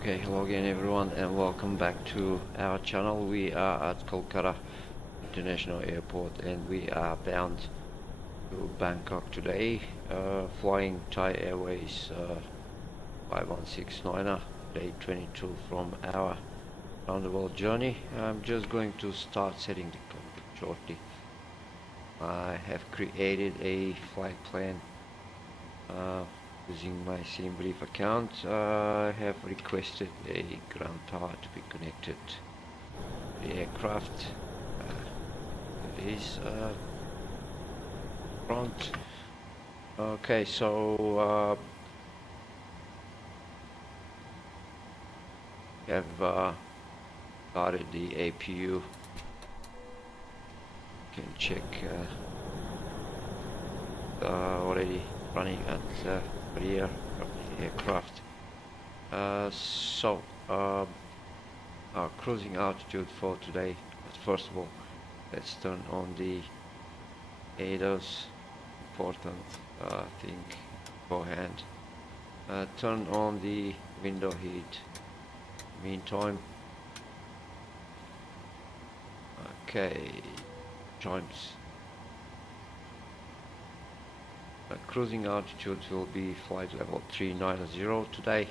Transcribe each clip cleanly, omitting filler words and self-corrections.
Okay, hello again everyone and welcome back to our channel. We are at Kolkata International Airport and we are bound to Bangkok today, flying Thai Airways 5169er, day 22 from our round the world journey. I'm just going to start setting the cockpit shortly. I have created a flight plan using my SimBrief account. I have requested a ground power to be connected to the aircraft. It is front. Okay, so have started the APU. You can check already running at the rear of the aircraft. Our cruising altitude for today. First of all, let's turn on the ADAS. Important thing beforehand. Turn on the window heat. Meantime, okay, chimes. Cruising altitude will be flight level 390 today.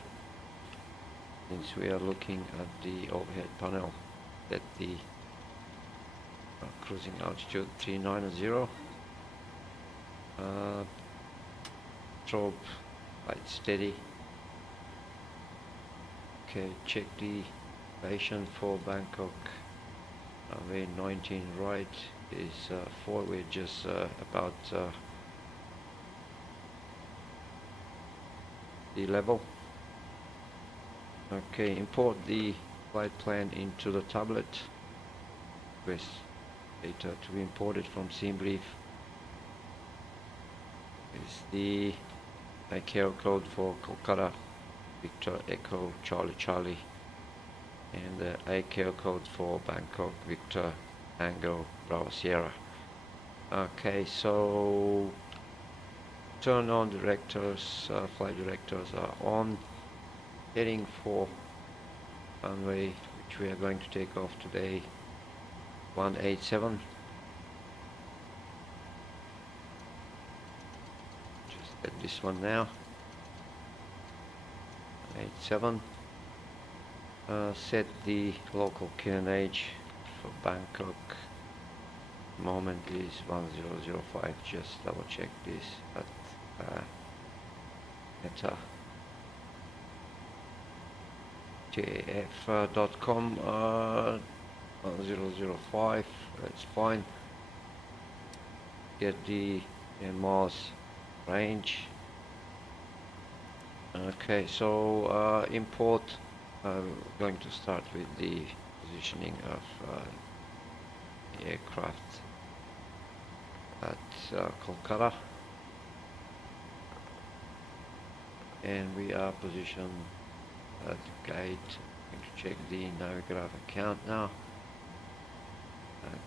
Since we are looking at the overhead panel, at the cruising altitude 390. Strobe light steady. Okay, check the elevation for Bangkok. Runway 19 right is 4. We're just about the level. Okay, import the flight plan into the tablet. Request data to be imported from SimBrief. Is the ICAO code for Kolkata, Victor Echo Charlie Charlie, and the ICAO code for Bangkok, Victor Tango Bravo Sierra. Okay, so turn on directors. Flight directors are on. Heading for runway which we are going to take off today, 187. Just at this one now. 187. Set the local QNH for Bangkok. Moment is 1005. Just double check this at Meta. TAF.com 1005. That's fine. Get the miles range. Okay, so import. I'm going to start with the positioning of the aircraft at Kolkata, and we are positioned at the gate. I'm going to check the Navigraph account now.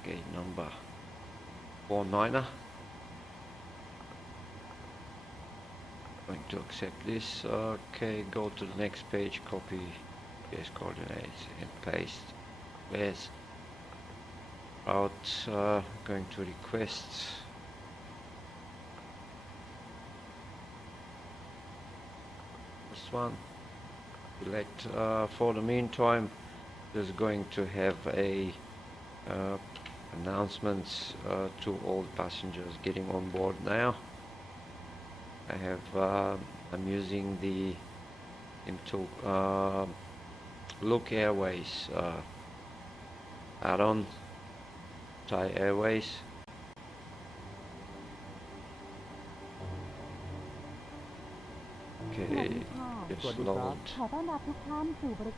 Gate number 49er. Going to accept this. Okay, go to the next page, copy base coordinates and paste. Where's route? Going to request. This one. Select. For the meantime, just going to have a announcements to all passengers getting on board now. I have I'm using the Intl Look Airways add-on Thai Airways. Okay, it's loaded.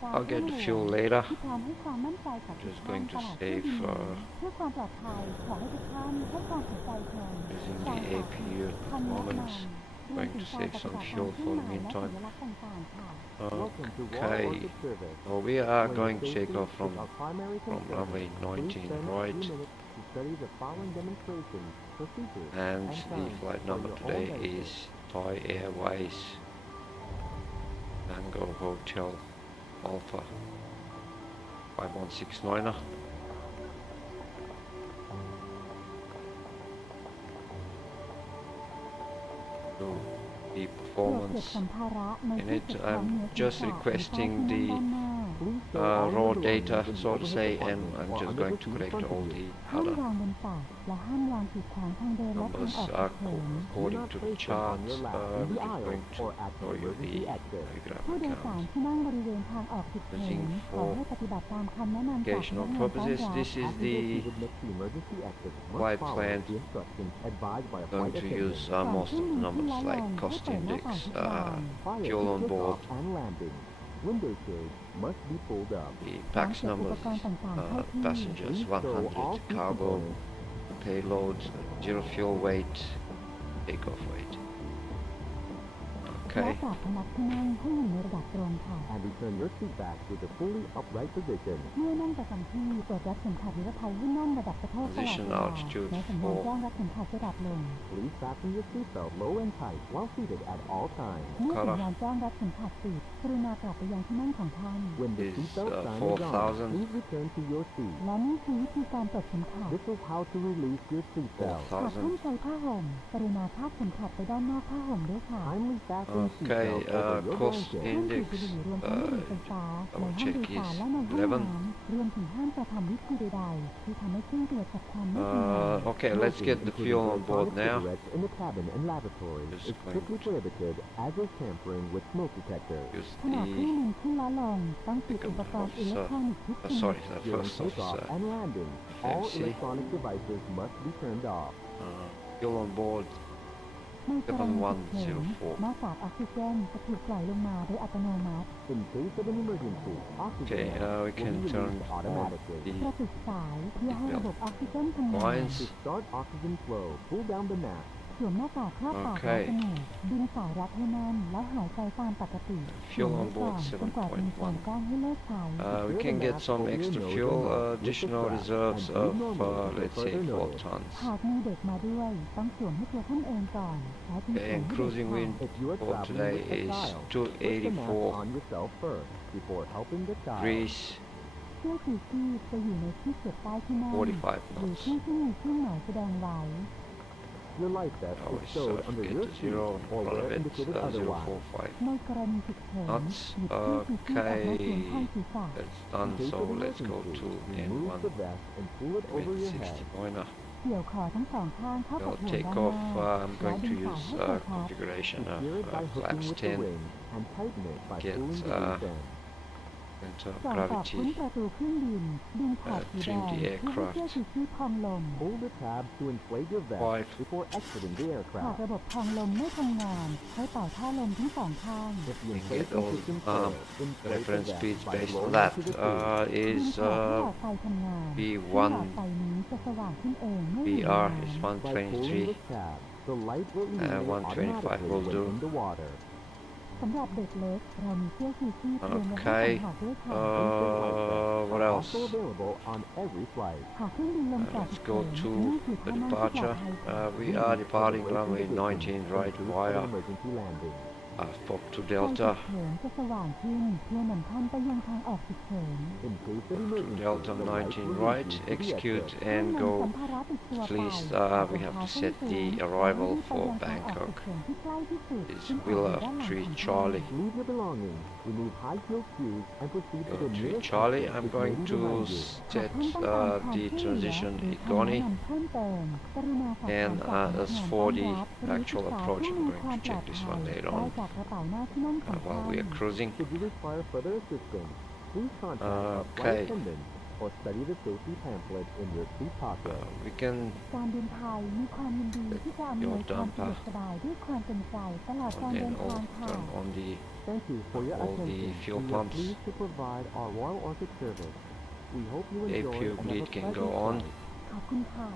I'll get the fuel later. Just going to save using the APU at the moment. Going to save some fuel for the meantime. Okay, well, we are going to take off from runway 19 right, and the flight number today is Thai Airways Tango Hotel Alpha 5169er. So the ตรวจเก็บ performance สัมภาระใน in ที่ it, เก็บของ I'm เหนือศีร just ษะหรือ requesting ใต้ที่ the นั่งด้านหน้า raw data, so to say, and I'm just going to correct all the ห้าม other วางบนตักและห้ามวางขีดขวางทางเดินและทาง numbers ออกฉุกเฉิน according to the charts. We're just going to show you the diagram ผู้โดยสาร account. ที่นั่งบริเวณทางออกฉุกเฉิน Using ขอให้ปฏิบัติตามคำแนะนำจากพนั Educational กงานต้อน purposes, รับ this is the flight plan. Going to use most of the numbers like cost index, fuel on board, the pax numbers, passengers 100, cargo, payload, 0 fuel weight, takeoff weight. และ Okay. ปรับพนักที่นั่งให้อยู่ในระดับตรงค่ะ and return your seat back to the fully upright position. เมื่อนั่งประจำที่โปรดรัดเข็มขัดนิรภัยให้แน่นระดับกระโทกตลอดเว Position ลา altitude และสัญญาณแจ้งรัดเข็มขัดจะดับลง Please fasten your seatbelt low and tight while seated at all times. เมื่อสัญญาณแจ้งรัดเข็มขัดติดกรุณากลับไปยังที่นั่งของท่าน When the Is, seatbelt sign is 4,000. on, please return to your seat. และนี่คือวิธีการปลดเข็มขัด This is how to release your seatbelt. หากท่าน 4,000. ใช้ผ้าห่มกรุณาพาดเข็มขัดไปด้านนอกผ้าห่มด้วยค่ะ Kindly fasten Okay, seatbelt over your cost blanket. ห้ามสูบ index, บุหรี่รวมทั้งบุหรี่ไฟฟ้าในห้อง check โดยสาร is และในห้อง 11. น้ำรวมถึงห้ามกระทำวิธีใดๆที่ทำให้เครื่องตรวจจับความไม่ดีงาม Okay, let's Smoking, get the including fuel on board electronic now. cigarettes in the cabin and lavatory Just is going strictly to prohibited, as is tampering with smoke detectors. Use ขณะเครื่อง the บินขึ้นและลงต้องปิดอุปกรณ์อิเล็กทรอนิกส์ทุกชนิด sorry, the During first takeoff officer. and landing, all VECC. electronic devices must be turned off. Fuel on board ในกรณีฉุกเฉิน 7104. หน้ากากออกซิเจนจะถูกปล่อยลงมาโดยอัตโนมัติ In case of an emergency, oxygen Okay, we will can be turn released on automatically. กระ the ตุกสายเพื่อให้ระบบออกซิเจนทำงาน lines. To start oxygen flow, pull down the mask. สวมหน้ากากครอบปากและจมูกดึงสายรัดให้แน่นแล้วหายใจตามปกติสวม Fuel ไว้ on ก่อ board นจนกว่าจะมีการแจ้งให้เลิกใช้ We can get some extra fuel, additional reserves of, let's say, 4 tons. หากมีเด็กมาด้วยต้องสวมให้ตัวท่านเองก่อนแล้วจึงสวม And ให้เด็ก cruising ค่ะ wind If you are for traveling today with a is child, put the mask 284 on yourself first before helping the child. degrees, เสื้อชูชีพจะอยู่ในที่เก็บใต้ที่นั่ง 45 หรือ knots. ที่ที่มีเครื่องหมายแสดงไว้ Your life vest is Always stowed under get your the seat zero in or front where of it, indicated otherwise. 045. ในกรณีฉุกเฉิน Knots. หยิบเสื้อชูชีพออกมาสวมข้างศีรษะ That's In done, case so of let's go emergency, to remove the N1 vest and pull it over with your head. 60 pointer. เกี่ยวคอทั้งสองข้างเข้ากับ I'll ห่วง take ด้านห off, น้า I'm แล้ว going ดึ to งสาย use ให้กระชับ configuration of Secure it by hooking flaps with the 10 ring and tighten it by Get, pulling the loose end. center of ก่อนออกพ้น gravity. ประตูเครื่องบินดึงขอบสีแดง trim the เพื่อให้ aircraft. เสื้อชูชีพพองลม Pull the tab to inflate your vest 5. before exiting the หาก aircraft. ระบบพองลมไม่ทำงานให้เป่าท่าลมทั้งสองข้าง If the You can get inflation all system the fails, inflate the reference vest speeds by based on blowing that. into the tube. ดึง Is ขอบที่หลอดไฟทำงานซึ่งหลอ B1 ดไฟนี้จะสว่างขึ้นเองเมื่อมี VR น้ is ำ By pulling 123. this tab, the light will illuminate 125 automatically will when do. in the water. สำหรับเด็กเล็กเรามีเสื้อชูชีพเตรียมไว้ให้ Okay. ต่างหากด้วยค่ะ What Are else? also available on every flight. หากเครื่องบินลงจอด Let's ฉุก go เฉิ to นนี่คือ the ท่านั่งที่ปลอด departure. ภัยค่ะ We are departing Awaiting runway conditions 19 right and via emergency landing. Fop to การฉุ Delta. กเฉินจะสว่างขึ้นเพื่อนำท่านไปยังทางออกฉุกเฉิน In case of To emergency, Delta the light 19 will right. lead you to the Execute exit. ท่าน and นำ go. สัมภาระติดตัว At ไป least รอง we have เท้า to ส้น set สู the ง arrival แล้วรีบไป for ยังทางออกฉุ Bangkok. กเฉินที่ใกล้ที่สุด Is ซึ่งอาจอยู่ Villa ด้านหลัง 3 ของท่าน Charlie. Leave your belongings, remove high-heeled shoes, and proceed to Go the to nearest Charlie. exit I'm with going name to behind you. set หากท่านต้องการความ the ช่วยเหลือ transition หรือคำแนะ economy. นำเพิ่มเติมกรุณาสอบถาม And จากพนักงาน as ต้อ for น the รับหรือ actual ศึกษา approach, ผู้ I'm มี going ความ to ปลอ check ด this ภั one ย later ได้ on จากกระเป๋าหน้าที่นั่งของท่า while น we are cruising. Should you require further assistance, please contact a Okay. flight attendant or study the safety pamphlet in your seat pocket. We can การบินไทยมีความยินดีที่จะอำนวยความสะดวกสบายด้วยความเป็นใจตลอดการ and เดิ then นทางค่ะ turn on the Thank you for your all the attention. fuel We are pumps. pleased to provide our Royal Orchid service. We hope you enjoy APU and have bleed a can pleasant go on. flight. ขอบคุณค่ะ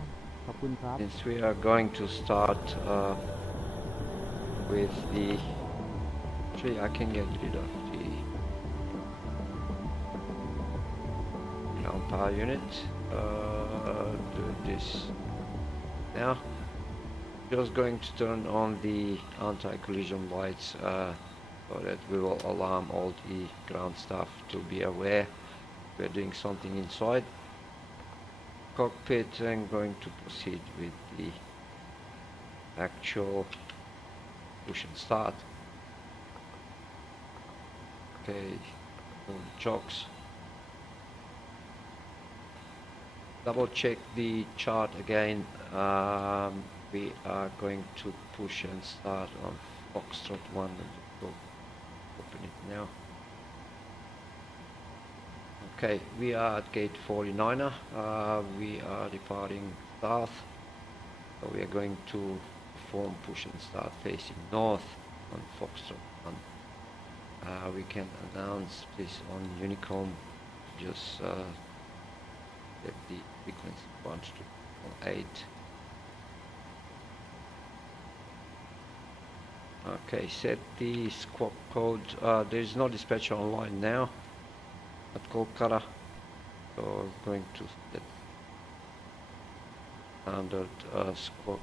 ขอบคุณครับ Since we are going to start with the actually I can get rid of the ground power unit. Do this now. Just going to turn on the anti-collision lights so that we will alarm all the ground staff to be aware we're doing something inside cockpit. And going to proceed with the actual push and start. Okay, chocks. Double check the chart again. We are going to push and start on Foxtrot 1. Go open it now. Okay, we are at gate 49er. We are departing south. So we are going to perform push and start facing north on Foxtrot 1. We can announce this on Unicom. Just set the frequency 128. Okay, set the squawk code. There is no dispatcher online now at Kolkata, so I'm going to set standard squawk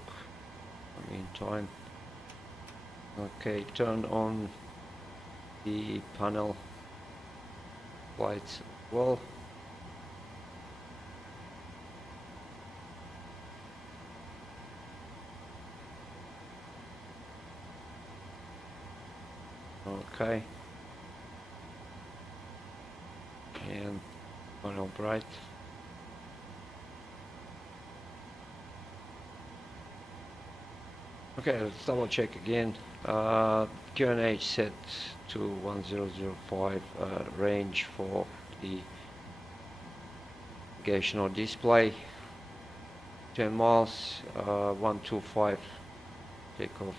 in the meantime. Okay, turn on the panel lights as well. Okay, and panel bright. Okay, let's double check again. QNH set to 1005, range for the navigational display. 10 miles, 125 takeoff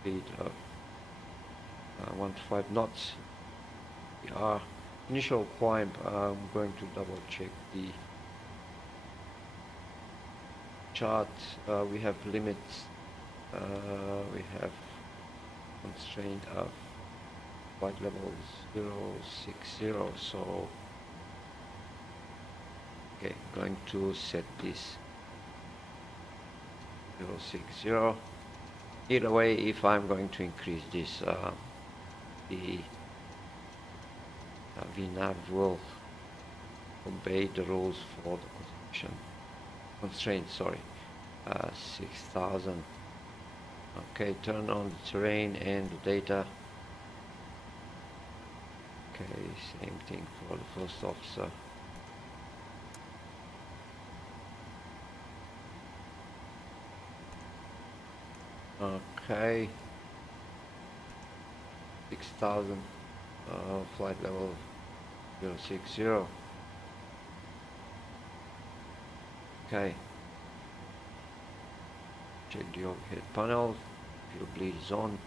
speed of 125 knots. Initial climb, I'm going to double check the chart. We have limits. We have constraint of flight level 060, so okay, going to set this 060. Either way, if I'm going to increase this, the VNAV will obey the rules for the constraint, sorry, 6000. Okay, turn on the terrain and the data. Okay, same thing for the first officer. Okay, 6000, flight level 060. Okay, check the overhead panel, fuel bleed is on.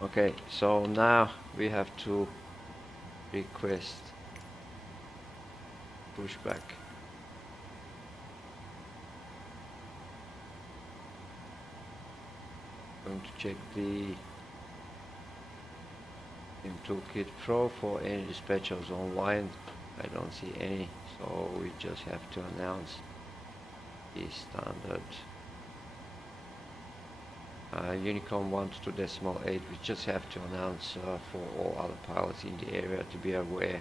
Okay, so now we have to request pushback. Going to check the Toolkit Pro for any dispatchers online. I don't see any, so we just have to announce the standard Unicom 1 to 2.8. We just have to announce for all other pilots in the area to be aware.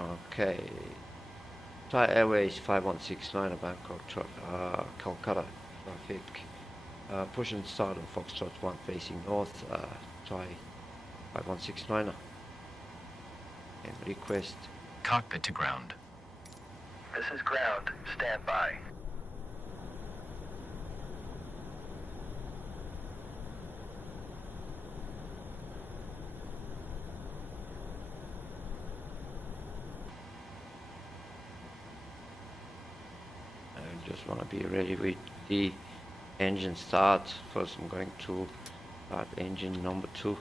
Okay, Thai Airways 5169 of Bangkok, Kolkata traffic. Push and start on Foxtrot 1 facing north, Thai 5169, and request cockpit to ground. This is ground. Stand by. I just want to be ready with the engine start. First I'm going to start engine number 2. You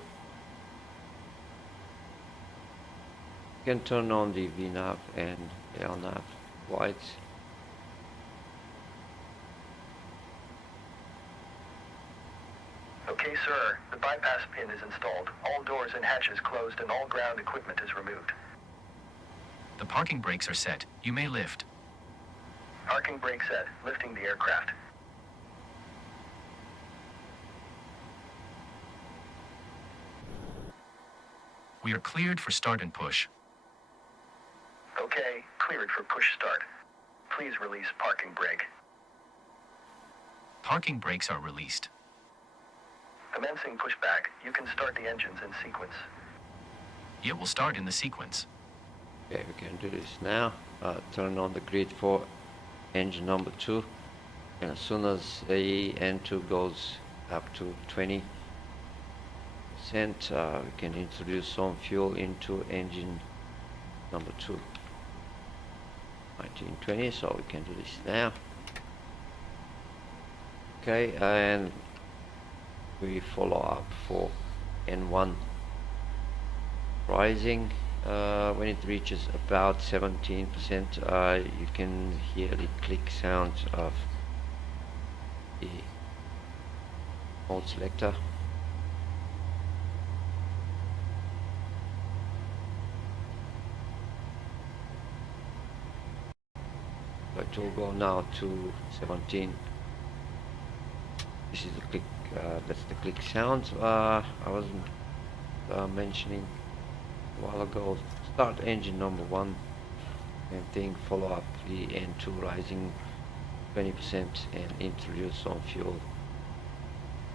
can turn on the VNAV and LNAV lights. Okay, sir. The bypass pin is installed. All doors and hatches closed and all ground equipment is removed. The parking brakes are set. You may lift. Parking brake set. Lifting the aircraft. We are cleared for start and push. Okay, cleared for push start. Please release parking brake. Parking brakes are released. Commencing pushback. You can start the engines in sequence. It will start in the sequence. Okay, we can do this now. Turn on the grid for engine number 2. And as soon as the N2 goes up to 20%, we can introduce some fuel into engine number 2. 1920, so we can do this now. Okay, and we follow up for N1 rising. When it reaches about 17%, you can hear the click sound of the mode selector. So it will go now to 17. This is the click. That's the click sound. I wasn't mentioning a while ago. Start engine number 1. Same thing. Follow up the N2 rising 20% and introduce some fuel.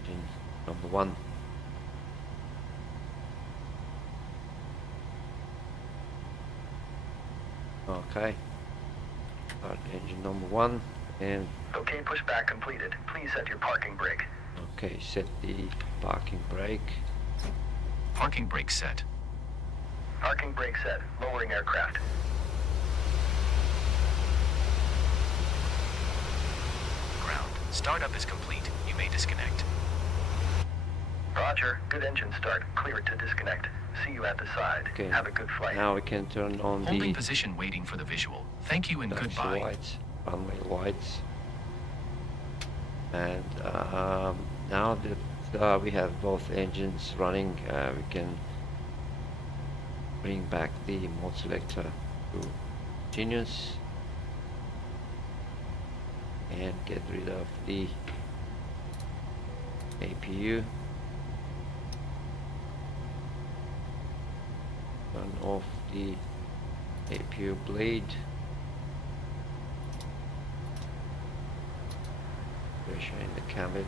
Engine number 1. Okay. Start engine number 1 and Okay, pushback completed. Please set your parking brake. okay, set the parking brake. Parking brakes set. Parking brake set. Lowering aircraft. Ground. Startup is complete. You may disconnect. Roger. Good engine start. Clear it to disconnect. See you at the side. Okay. Have a good flight. Now we can turn on Holding the position waiting for the visual. Thank you and taxi goodbye. lights, runway lights. And now that we have both engines running, we can bring back the mode selector to continuous and get rid of the APU. Turn off the APU blade. Pressure in the cabin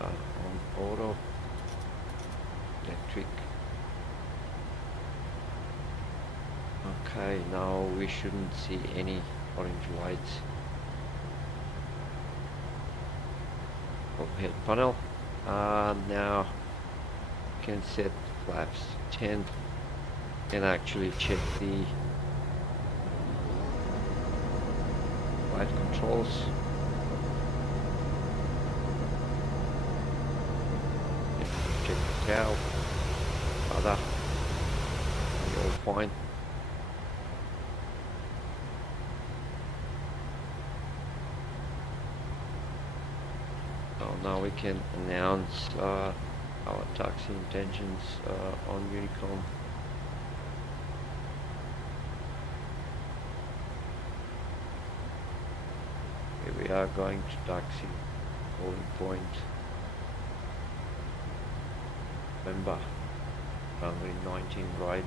on auto. Electric. Okay, now we shouldn't see any orange lights. Overhead panel. Now you can set flaps 10 and actually check the flight controls. Check the tail, rudder, all fine. So now we can announce our taxi intentions on Unicom. Here we are going to taxi holding point November, runway 19 right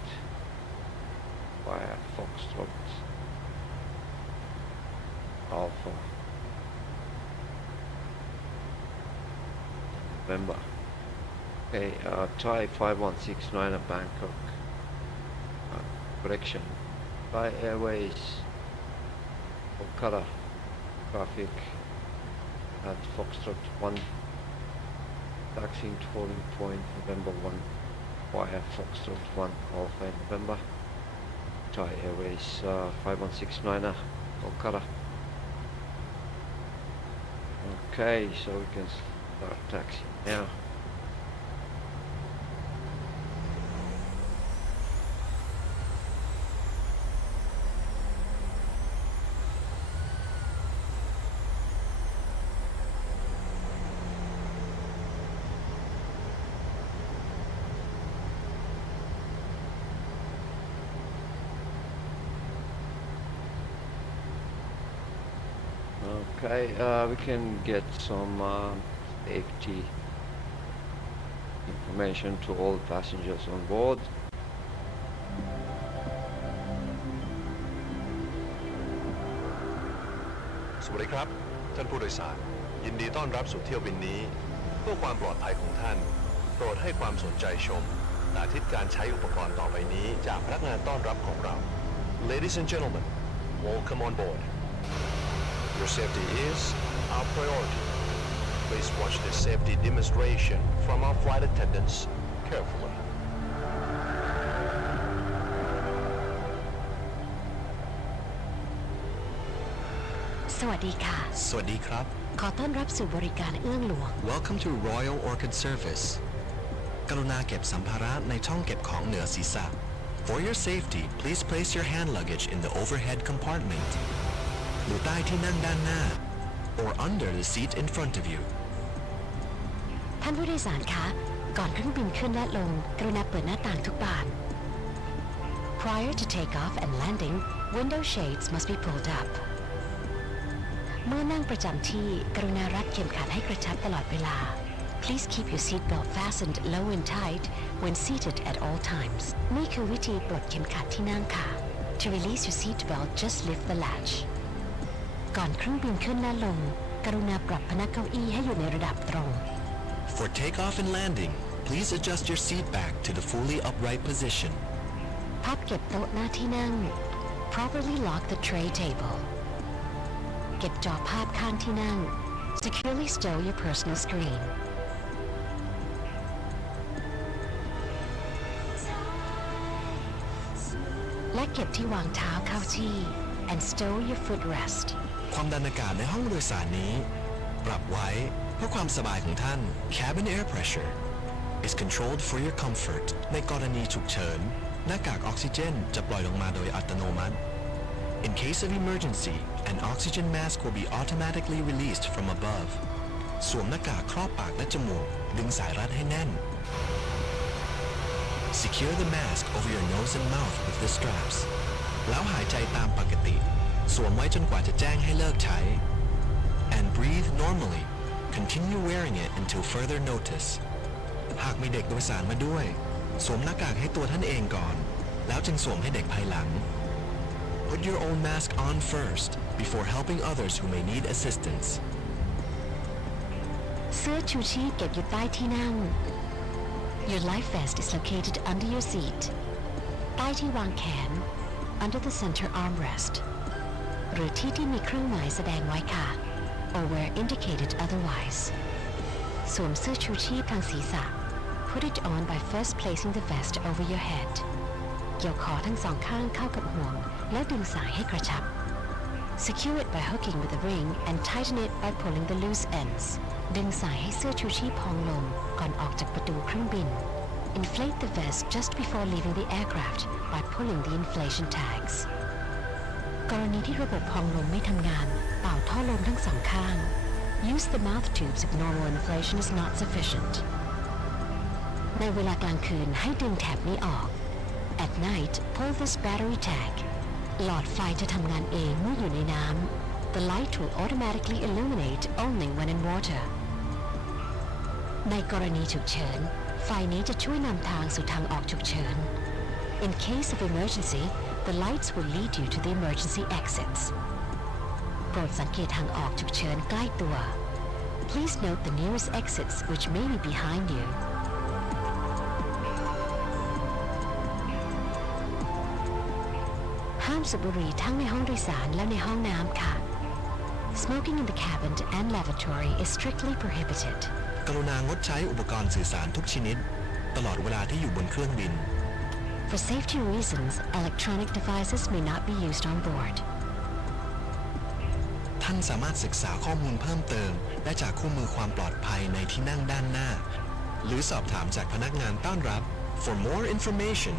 via Foxtrot Alpha November. Okay, Thai 5169 at Bangkok. Correction. Thai Airways Kolkata traffic at Foxtrot 1. Taxiing to holding point November 1 via Foxtrot 1 Alpha November. Thai Airways 5169 Kolkata. Okay, so we can start taxiing now. Okay, we can get some safety information to all passengers on board. สวัสดีครับท่านผู้โดยสารยินดีต้อนรับสู่เที่ยวบินนี้เพื่อความปลอดภัยของท่านโปรดให้ความสนใจชมสาธิตการใช้อุปกรณ์ต่อไปนี้จากพนักงานต้อนรับของเรา Ladies and gentlemen, welcome on board. Your safety is our priority. Please watch this safety demonstration from our flight attendants carefully. สวัสดีค่ะ สวัสดีครับ ขอต้อนรับสู่บริการเอื้องหลวง Welcome to Royal Orchid Service กรุณาเก็บสัมภาระในช่องเก็บของเหนือศีรษะ For your safety, please place your hand luggage in the overhead compartment หรือใต้ที่นั่งด้านหน้า or under the seat in front of you ท่านผู้โดยสารคะ ก่อนเครื่องบินขึ้นและลง กรุณาเปิดหน้าต่างทุกบาน Prior to takeoff and landing, window shades must be pulled up เมื่อนั่งประจำที่กรุณารัดเข็มขัดให้กระชับตลอดเวลา Please keep your seat belt fastened low and tight when seated at all times นี่คือวิธีปลดเข็มขัดที่นั่งค่ะ To release your seat belt, just lift the latch ก่อนเครื่องบินขึ้นและลง กรุณาปรับพนักเก้าอี้ให้อยู่ในระดับตรง For takeoff and landing, please adjust your seat back to the fully upright position พับเก็บโต๊ะหน้าที่นั่ง Properly lock the tray table เก็บจอภาพข้างที่นั่ง Securely stow your personal screen และเก็บที่วางเท้าเข้าที่ and stow your footrest ความดันอากาศในห้องโดยสารนี้ ปรับไว้เพื่อความสบายของท่าน Cabin air pressure is controlled for your comfort ในกรณีฉุกเฉินหน้ากากออกซิเจนจะปล่อยลงมาโดยอัตโนมัติ In case of emergency, an oxygen mask will be automatically released from above สวมหน้ากากครอบปากและจมูกดึงสายรัดให้แน่น Secure the mask over your nose and mouth with the straps แล้วหายใจตามปกติสวมไว้จนกว่าจะแจ้งให้เลิกใช้ And breathe normally. Continue wearing it until further notice หากมีเด็กโดยสารมาด้วยสวมหน้ากากให้ตัวท่านเองก่อนแล้วจึงสวมให้เด็กภายหลัง Put your own mask on first before helping others who may need assistance เสื้อชูชีพเก็บอยู่ใต้ที่นั่ง Your life vest is located under your seat ใต้ที่วางแขน under the center armrest หรือที่ที่มีเครื่องหมายแสดงไว้ค่ะ or where indicated otherwise สวมเสื้อชูชีพทางศีรษะ Put it on by first placing the vest over your head เกี่ยวคอทั้งสองข้างเข้ากับห่วงและดึงสายให้กระชับ Secure it by hooking with a ring and tighten it by pulling the loose ends ดึงสายให้เสื้อชูชีพพองลงก่อนออกจากประตูเครื่องบิน Inflate the vest just before leaving the aircraft by pulling the inflation tags กรณีที่ระบบพองลมไม่ทำงานเป่าท่อลมทั้งสองข้าง Use the mouth tubes if normal inflation is not sufficient ในเวลากลางคืนให้ดึงแถบนี้ออก At night, pull this battery tag หลอดไฟจะทำงานเองเมื่ออยู่ในน้ำ The light will automatically illuminate only when in water ในกรณีฉุกเฉินไฟนี้จะช่วยนำทางสู่ทางออกฉุกเฉิน In case of emergency, the lights will lead you to the emergency exits โปรดสังเกตทางออกฉุกเฉินใกล้ตัว Please note the nearest exits which may be behind youห้ามสูบบุหรี่ทั้งในห้องโดยสารและในห้องน้ำค่ะ Smoking in the cabin and lavatory is strictly prohibited กรุณางดใช้อุปกรณ์สื่อสารทุกชนิดตลอดเวลาที่อยู่บนเครื่องบิน For safety reasons, electronic devices may not be used on board ท่านสามารถศึกษาข้อมูลเพิ่มเติมได้จากคู่มือความปลอดภัยในที่นั่งด้านหน้าหรือสอบถามจากพนักงานต้อนรับ For more information,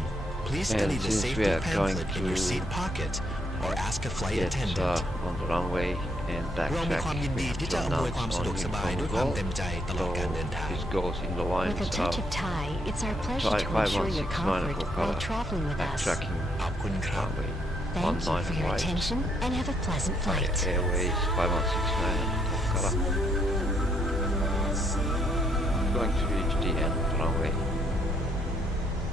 please study the since we safety are going pamphlet in your to seat pocket or ask a flight Get attendant on the runway and เรามี backtrack ความยินดี with ที่จะอำนวยความสะดวกสบายด้วยความเต็มใจตลอดการเดินทาง This goes in the line With a touch of Thai, it's our pleasure Thai to ensure your 5169 comfort while Kolkata traveling with us backtracking ขอบคุณครับ runway Thank you 19 for your right. attention and have a pleasant flight. Airways 5169 Kolkata. Going to reach the end of the runway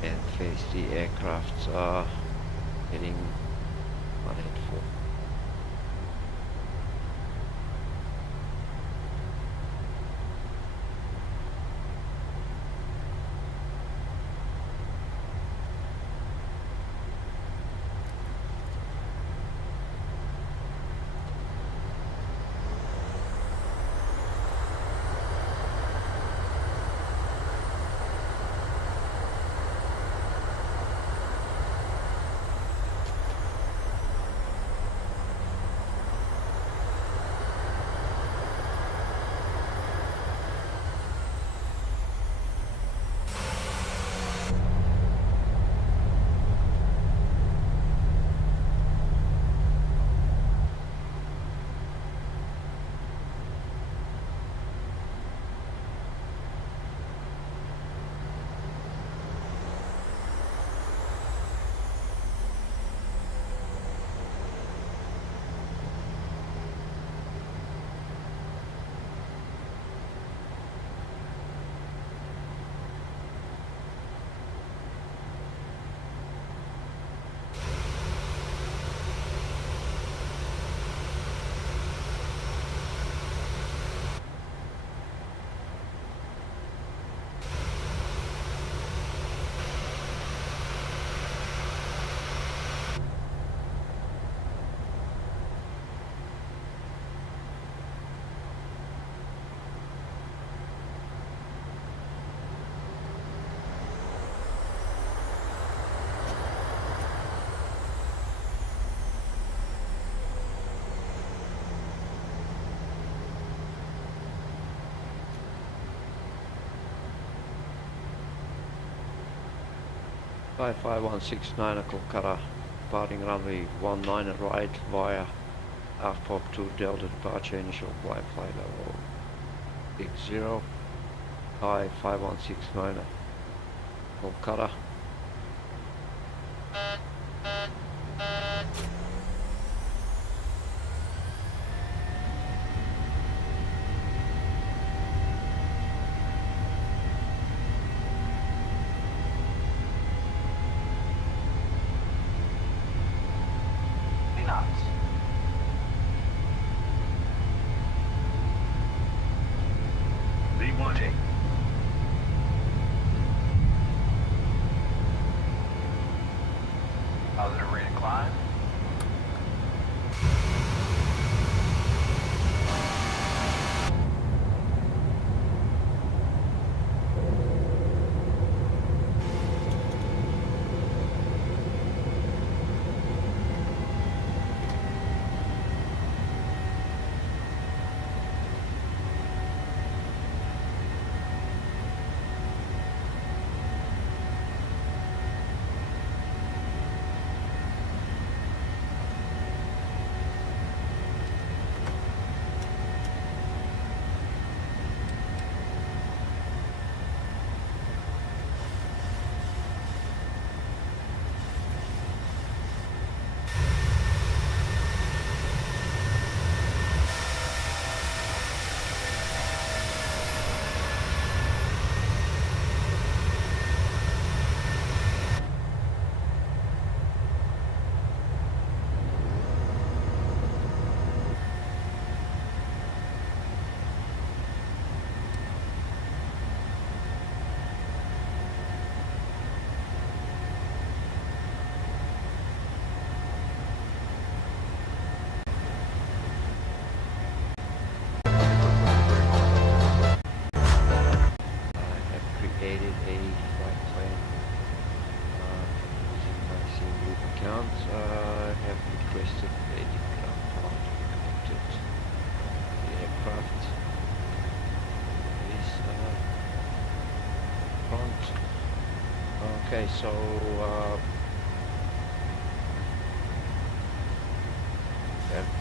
and face the aircraft heading 184. Flight 5169 Kolkata, departing runway 19 right via Pop 2 Delta departure, initial flight level 60, Thai 5169 Kolkata. V1. Positive rate of climb. Okay, so have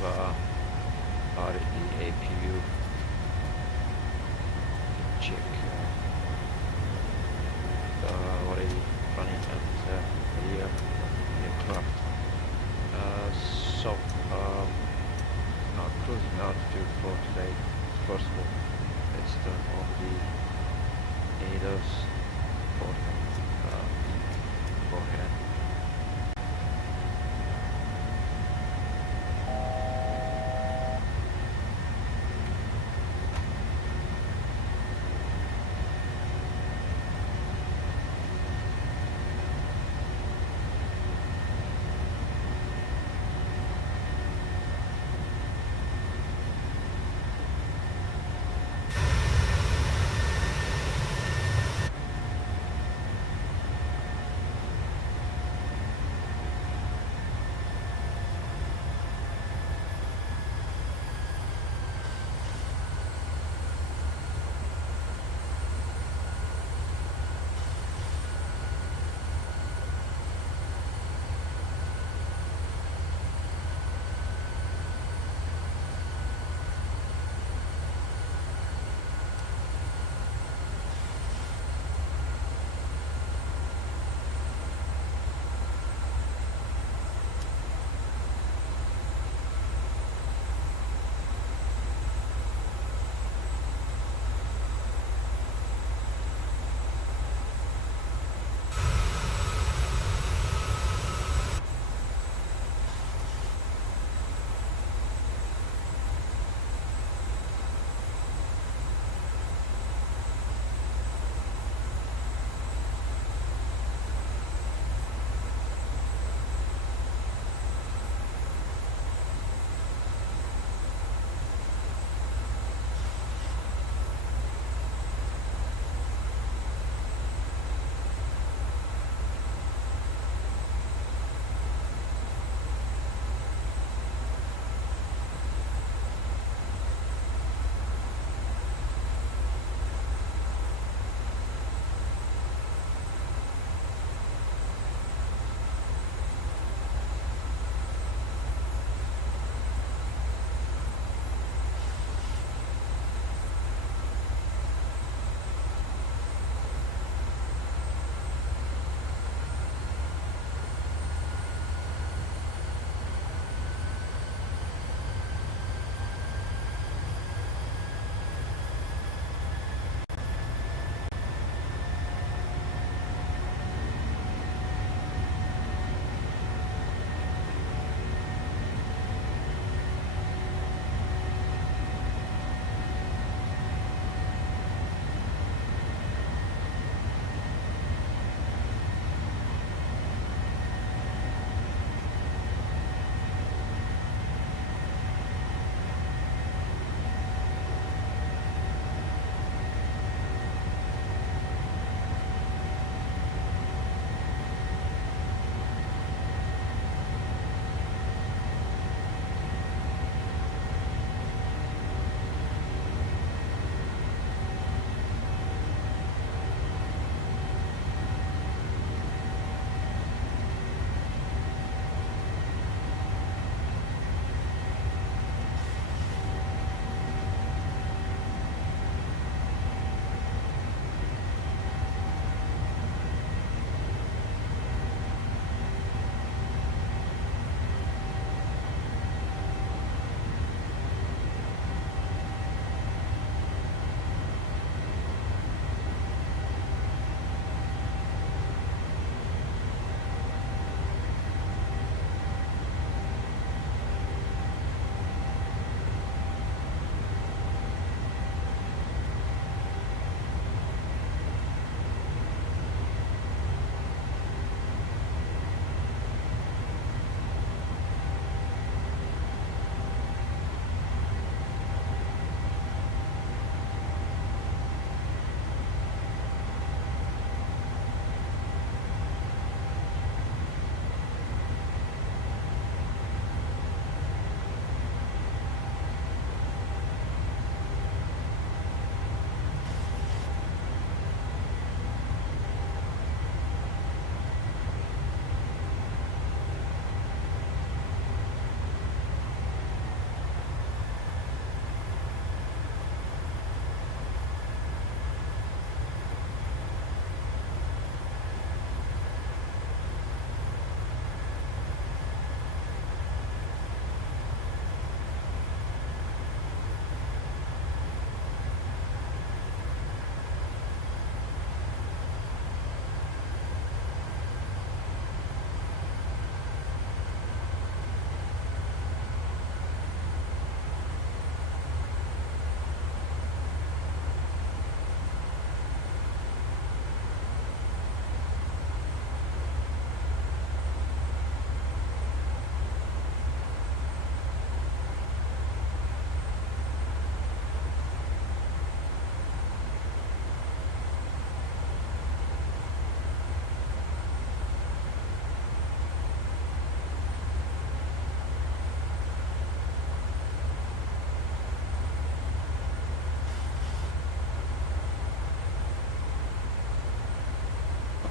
started the APU. Check already running at the aircraft.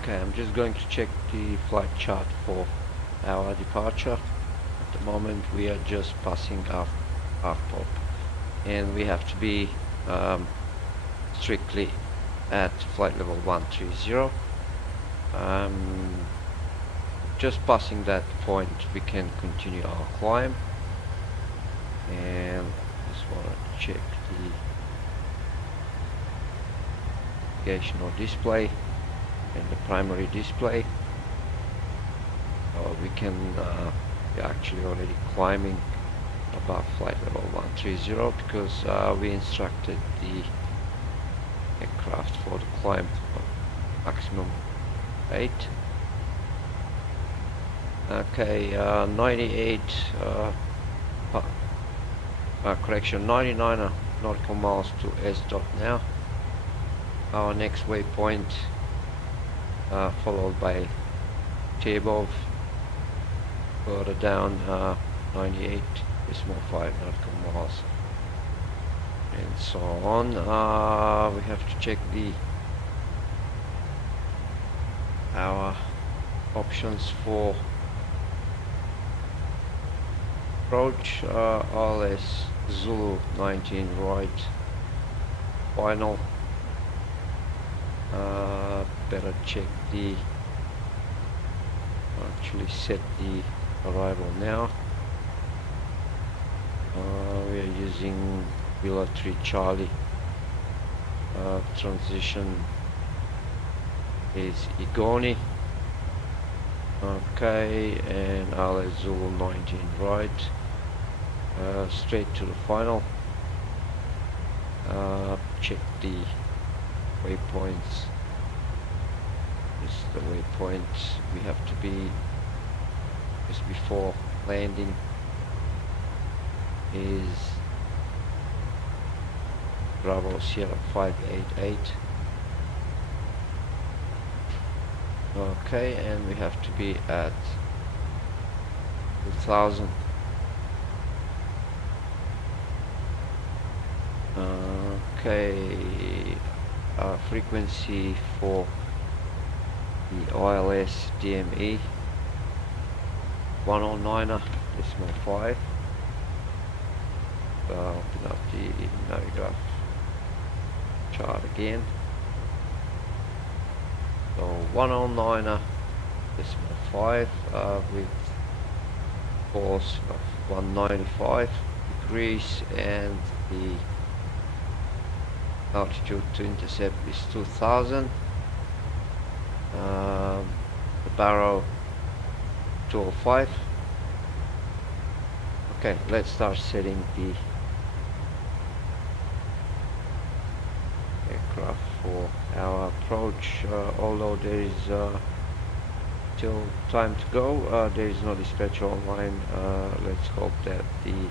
Okay, I'm just going to check the flight chart for our departure. At the moment we are just passing half pop, and we have to be strictly at flight level 130. Just passing that point we can continue our climb, and just want to check the navigational display and the primary display. We can we're actually already climbing above flight level 130 because we instructed the aircraft for the climb of maximum 8. Okay, 98 correction, 99 nautical miles to S dot now. Our next waypoint, followed by Tabov, further down, 98.5 nautical miles, and so on. We have to check our options for approach. RLS Zulu 19 right, final. Better check actually set the arrival now. We are using Villa 3 Charlie. Transition is Igoni. Okay, and RLS Zulu 19 right, straight to the final. Check the waypoints. This is the waypoint we have to be just before landing is Bravo Sierra 588. Okay, and we have to be at 2000. Okay, frequency for the ILS DME 109.5. Open up the Navigraph chart again. So 109.5 with course of 195 degrees, and the altitude to intercept is 2000. The barrow 205. Okay, let's start setting the aircraft for our approach. Although there is still time to go, there is no dispatch online. Let's hope that the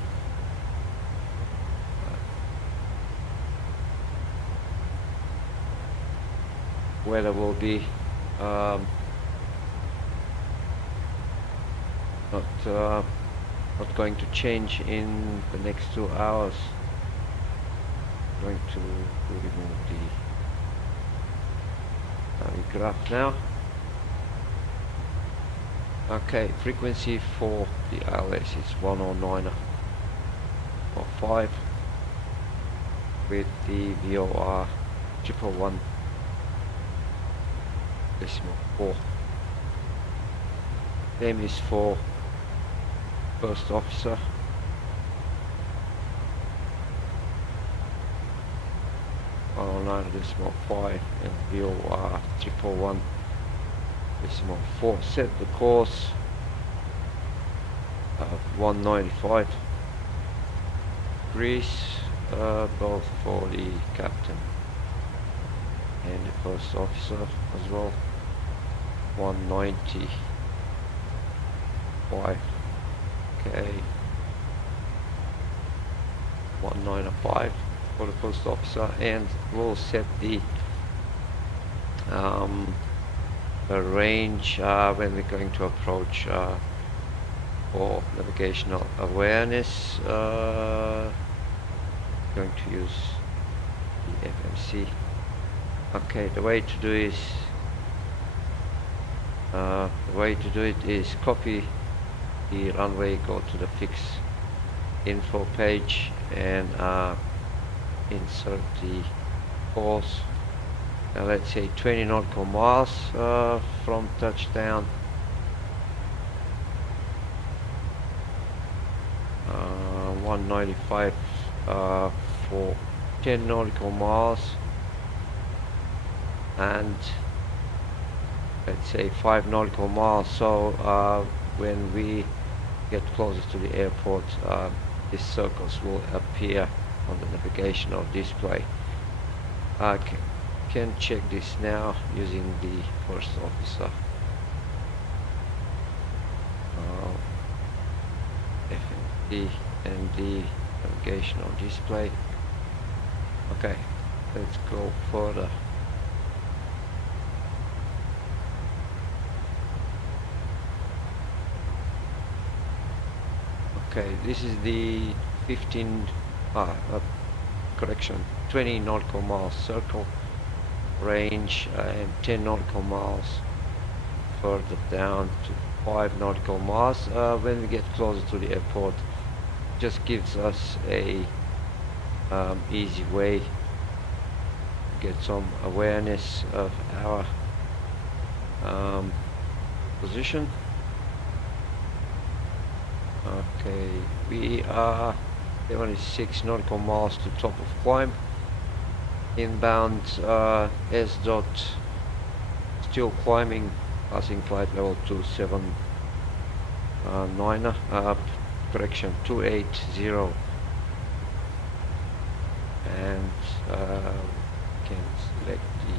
weather will be not going to change in the next 2 hours. I'm going to remove the graph now. Okay, frequency for the ILS is 109.5 with the VOR 111.4. Same is for first officer. .5 and VOR 111.4. Set the course of 195 degrees, both for the captain and the first officer as well. 195. Okay, 195 for the first officer, and we'll set the range when we're going to approach for navigational awareness. Going to use the FMC. Okay, the way to do is The way to do it is copy the runway, go to the VECC info page and insert the course. Let's say 20 nautical miles from touchdown. 195 for 10 nautical miles, and let's say 5 nautical miles. So when we get closer to the airport, these circles will appear on the navigational display. Can check this now using the first officer. FND and the navigational display. Okay, let's go further. Okay, this is the 20 nautical miles circle range, and 10 nautical miles further down to 5 nautical miles. When we get closer to the airport, just gives us a easy way to get some awareness of our position. Okay, we are 76 nautical miles to top of climb. Inbound S dot still climbing, passing flight level 279, correction 280, and can select the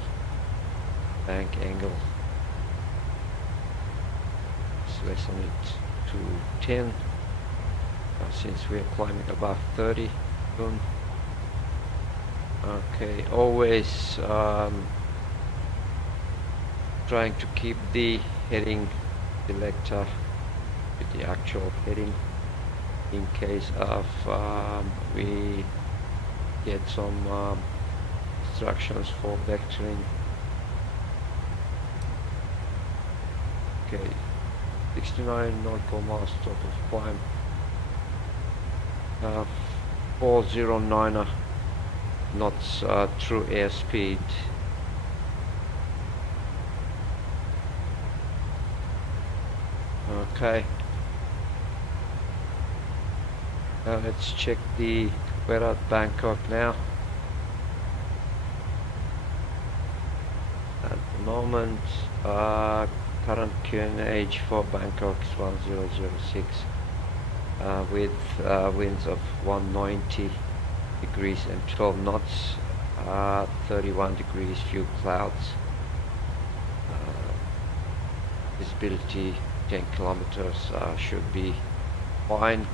bank angle, lessen it to 10 since we're climbing above 30 soon. Okay, always trying to keep the heading selector with the actual heading in case of we get some instructions for vectoring. Okay, 69 nautical miles top of climb, 409 knots true airspeed. Okay, let's check the weather at Bangkok now. At the moment, current QNH for Bangkok is 1006 with winds of 190 degrees and 12 knots, 31 degrees, few clouds, visibility 10 kilometers, should be fine,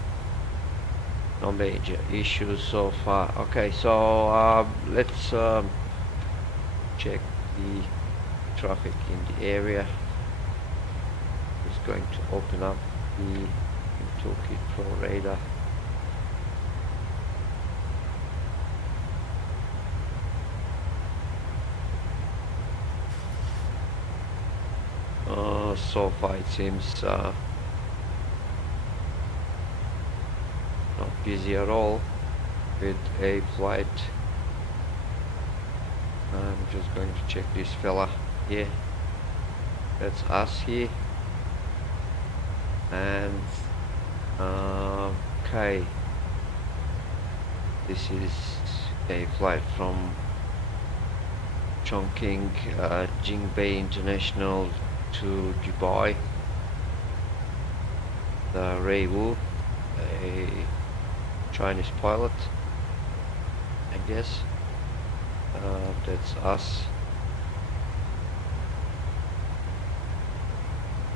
no major issues so far. Okay, so let's check the traffic in the area. Just going to open up the Toolkit Pro radar. So far it seems not busy at all with a flight. I'm just going to check this fella here. That's us here. And okay, this is a flight from Chongqing Jingbei International to Dubai. The Ray Wu, a Chinese pilot, I guess. That's us.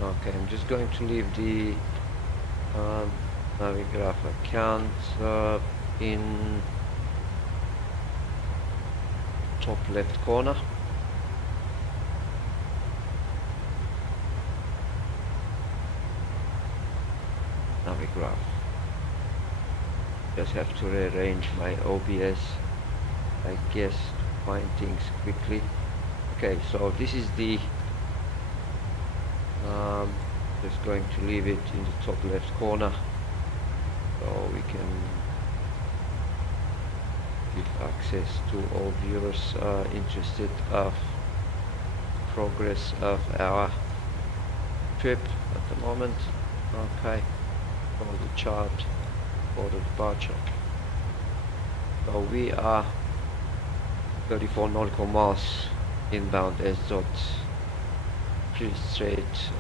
Okay, I'm just going to leave the Navigraph account in top left corner. Navigraph. Just have to rearrange my OBS, I guess, to find things quickly. Okay, so this is the Just going to leave it in the top left corner so we can give access to all viewers interested of progress of our trip at the moment. Okay, follow the chart for the departure. So we are 34 nautical miles inbound S dot, pretty straight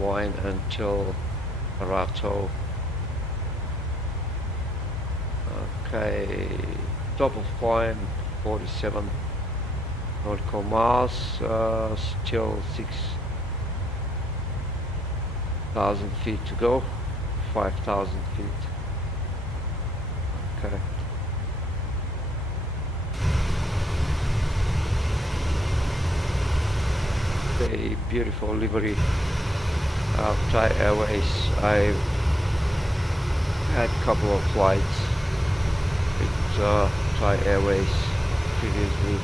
line until Arato. Okay, top of climb 47 nautical miles, still 6,000 feet to go, 5,000 feet. Okay. A beautiful livery of Thai Airways. I had a couple of flights with Thai Airways previously.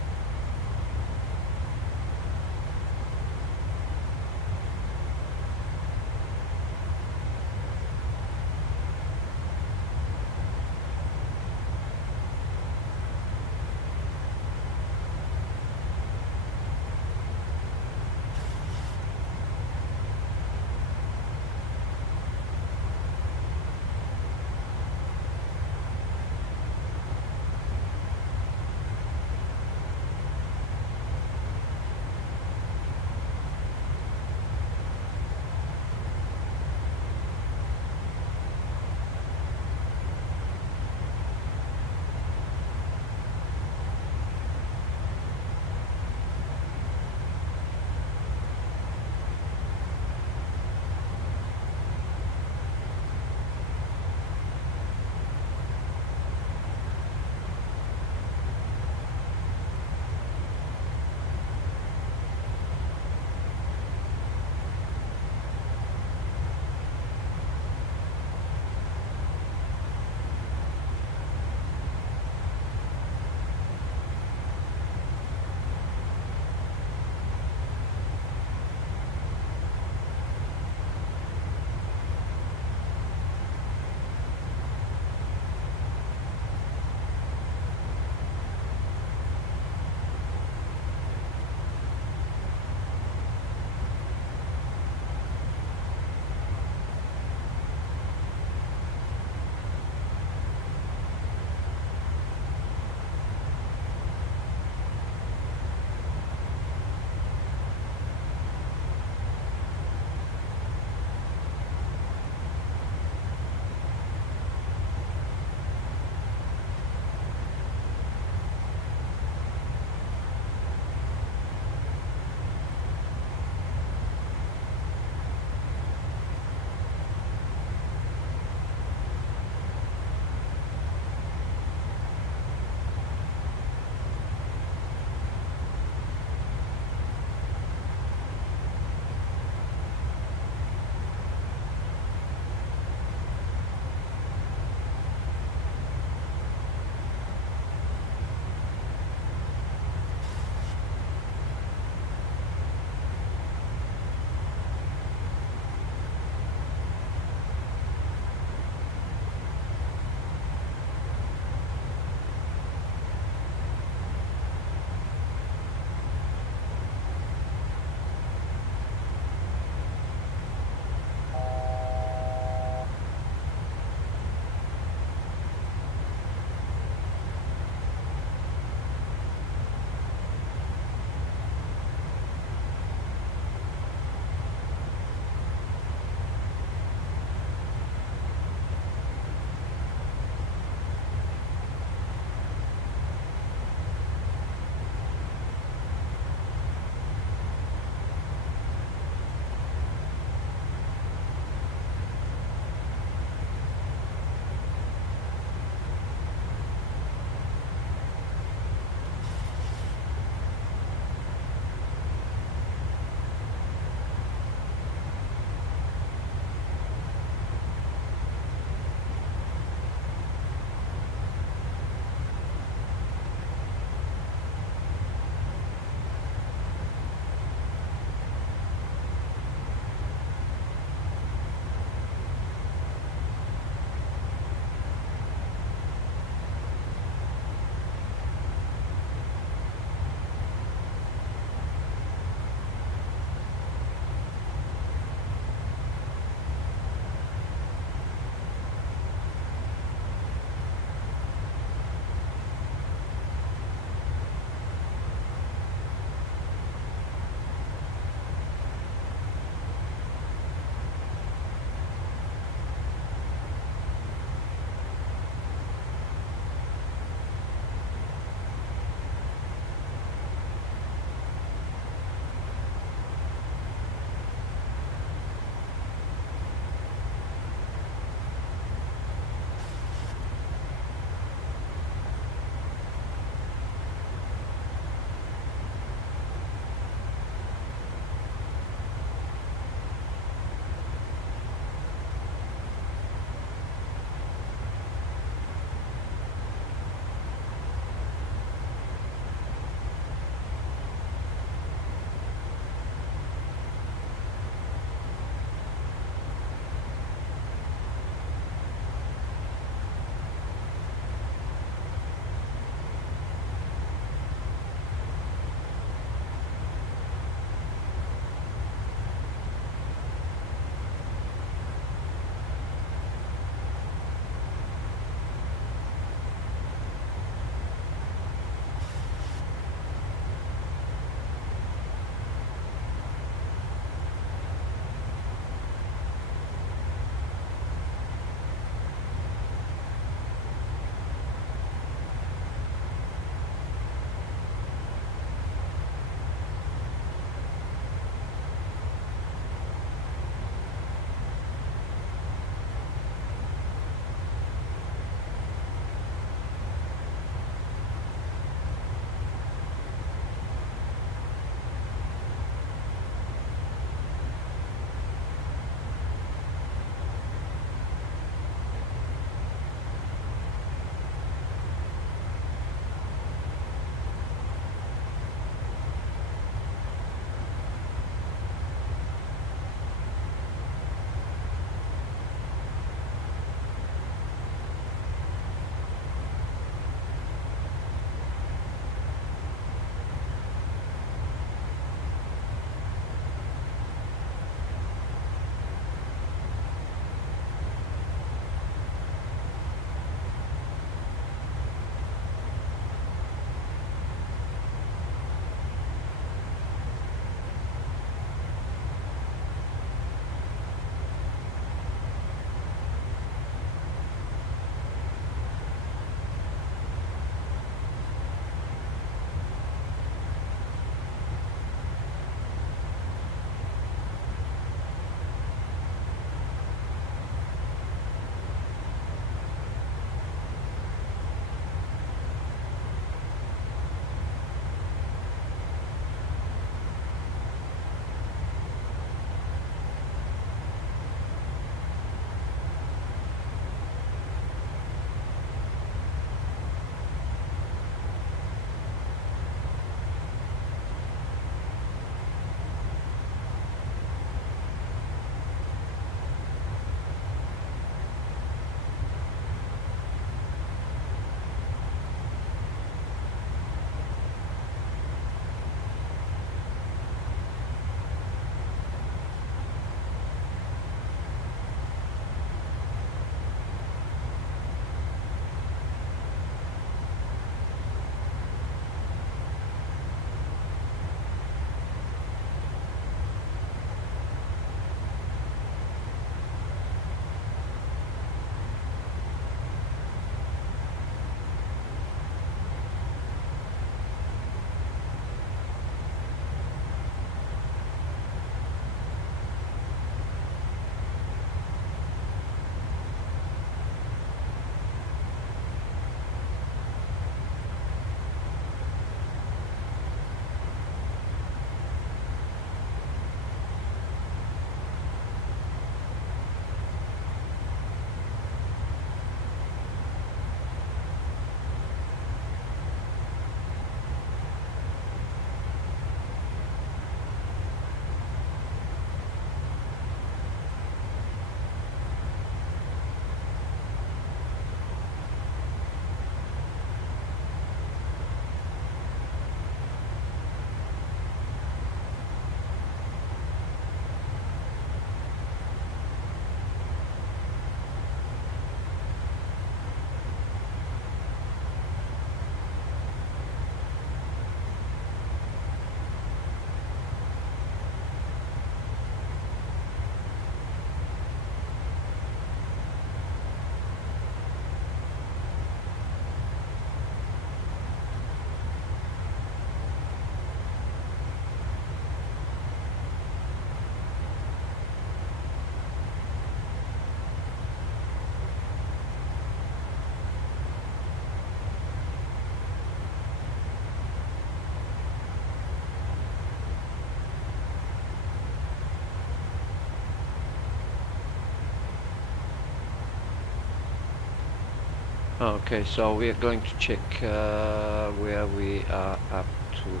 Okay, so we are going to check where we are up to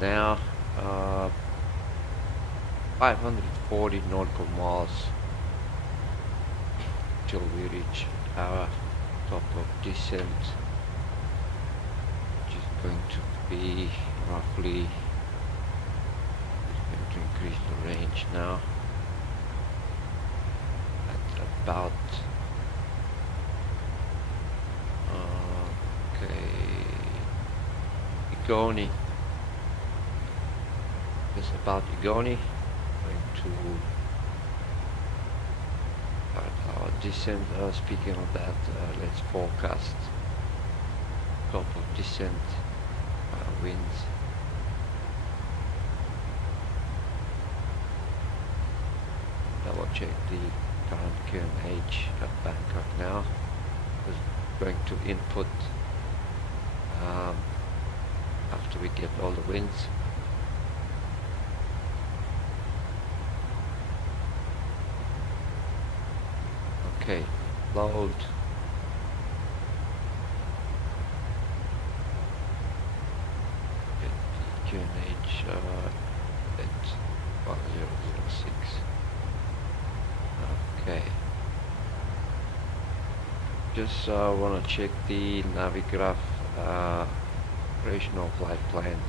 now. 540 nautical miles till we reach our top of descent, which is going to be roughly, going to increase the range now at about Igoni. Just about Igoni. Going to start our descent. Speaking of that, let's forecast top of descent winds. Double check the current QNH at Bangkok now. Just going to input after we get all the winds. Okay, load. Get the QNH at 1006. Okay. Just want to check the Navigraph operational flight plan,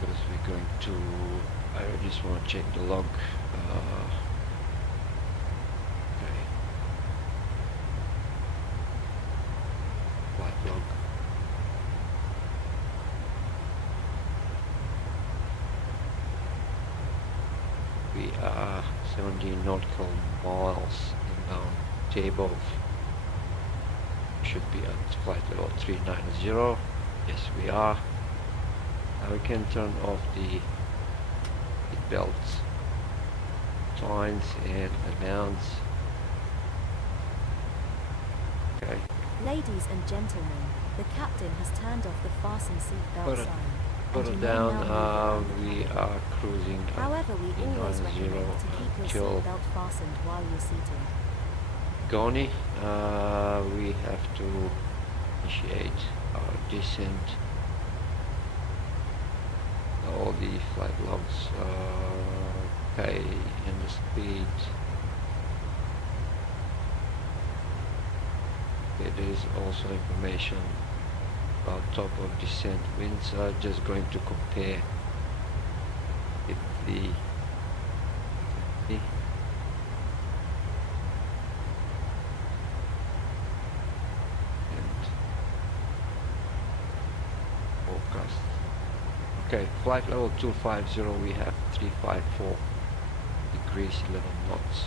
because we're going to, I just want to check the log. Okay. Flight log. We are 17 nautical miles inbound Tabov. Should be at flight level 390. Yes, we are. Now we can turn off the seat belts, signs, and announce. Okay. Ladies and gentlemen, the captain has turned off the fasten seatbelt Put it- sign. Put and it you may down. now move around the We cabin. are cruising at However, we always 390 recommend to keep your until seatbelt fastened while you're seated. Goni. We have to initiate our descent. All the flight logs, okay, and the speed. Okay, there is also information about top of descent winds. Just going to compare with the and forecast. Okay, flight level 250, we have 354 degrees 11 knots.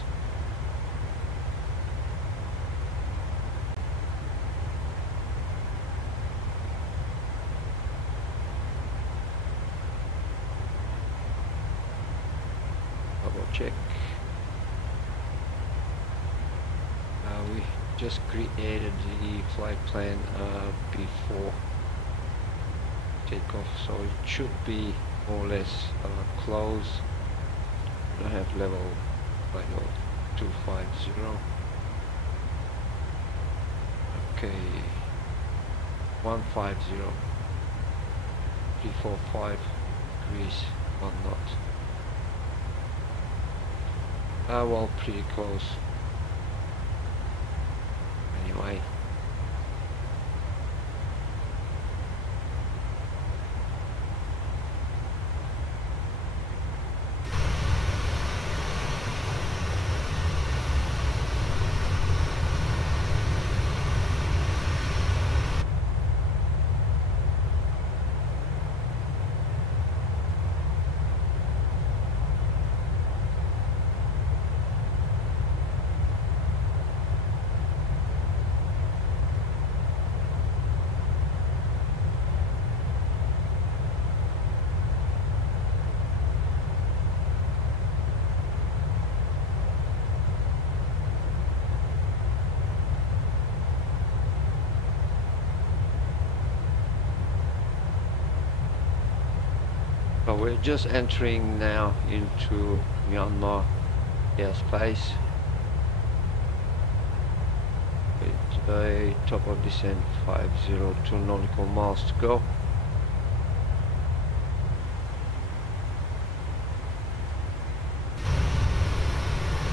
Double check. We just created the flight plan before takeoff, so it should be more or less close. I have level flight level 250. Okay, 150, 345 degrees 1 knot. Well, pretty close. Anyway. But we're just entering now into Myanmar airspace. The top of descent 502 nautical miles to go.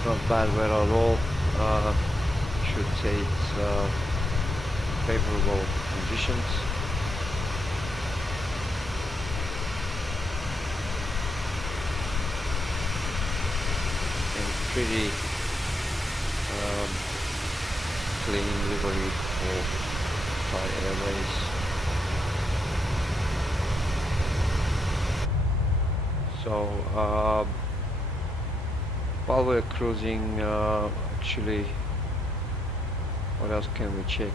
Not bad weather at all. Should say it's favorable conditions. And pretty clean livery for Thai Airways. So while we're cruising, actually, what else can we check?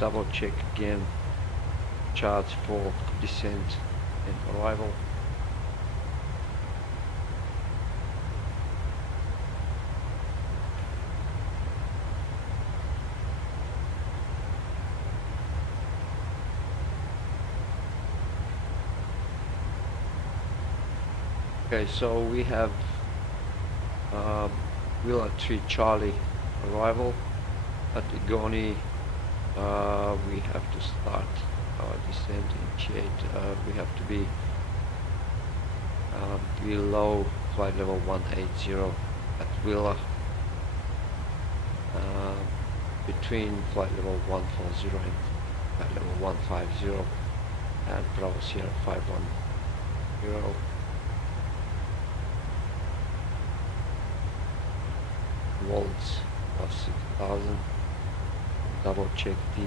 Double check again charts for descent and arrival. Okay, so we have Wheeler 3 Charlie arrival at Igoni. We have to start our descent, initiate. We have to be below flight level 180 at Wheeler, between flight level 140 and flight level 150 and Bravo Sierra 510. Volts of 6,000. Double check the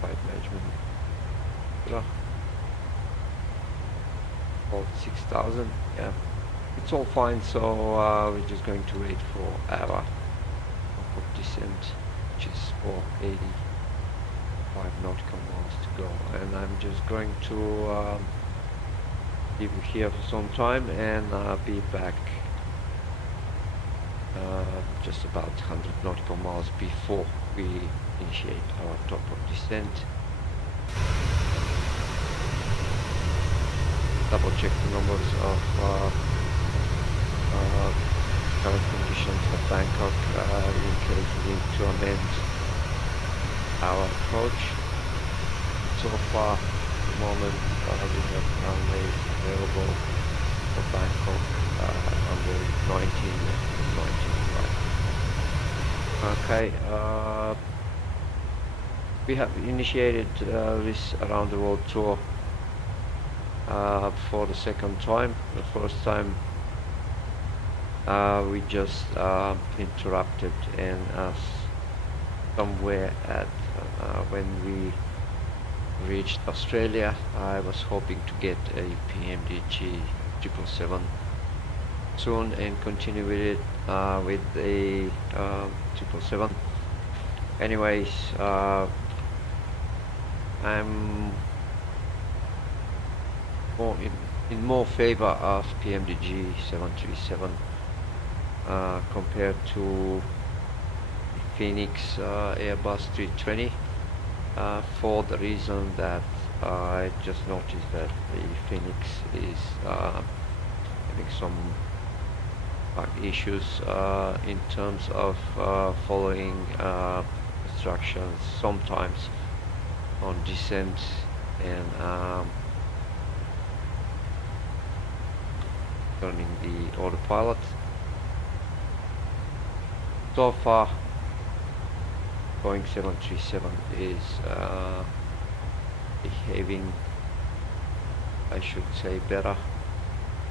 flight management. Volt 6,000. Yeah, it's all fine. So we're just going to wait for our descent, which is for 85 nautical miles to go, and I'm just going to leave you here for some time and be back just about 100 nautical miles before we initiate our top of descent. Double check the numbers of current conditions for Bangkok in case we need to amend our approach. So far at the moment we have runways available for Bangkok under 19 and 19 right. Okay, we have initiated this around the world tour for the second time. The first time we just interrupted, and somewhere at when we reached Australia, I was hoping to get a PMDG 777 soon and continue with it with a 777. Anyways, I'm in more favor of PMDG 737 compared to Phoenix Airbus 320 for the reason that I just noticed that the Phoenix is having some issues in terms of following instructions sometimes on descent and turning the autopilot. So far Boeing 737 is behaving, I should say, better.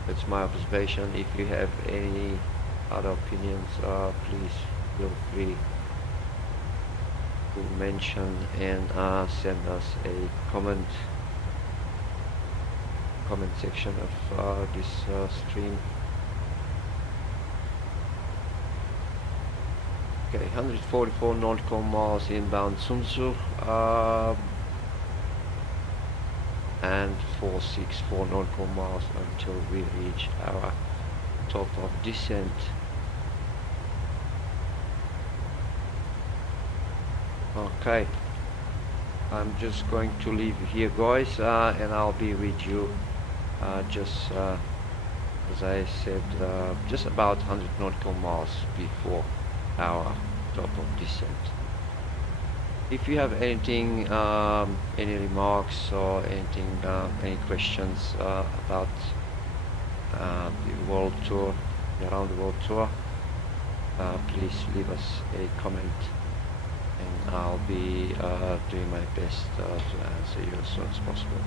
That's my observation. If you have any other opinions, please feel free to mention and send us a comment section of this stream. Okay, 144 nautical miles inbound Sunsu, and 464 nautical miles until we reach our top of descent. Okay, I'm just going to leave you here, guys, and I'll be with you just as I said, just about 100 nautical miles before our top of descent. If you have anything, any remarks or anything, any questions about the world tour, the around the world tour, please leave us a comment, and I'll be doing my best to answer you as soon as possible.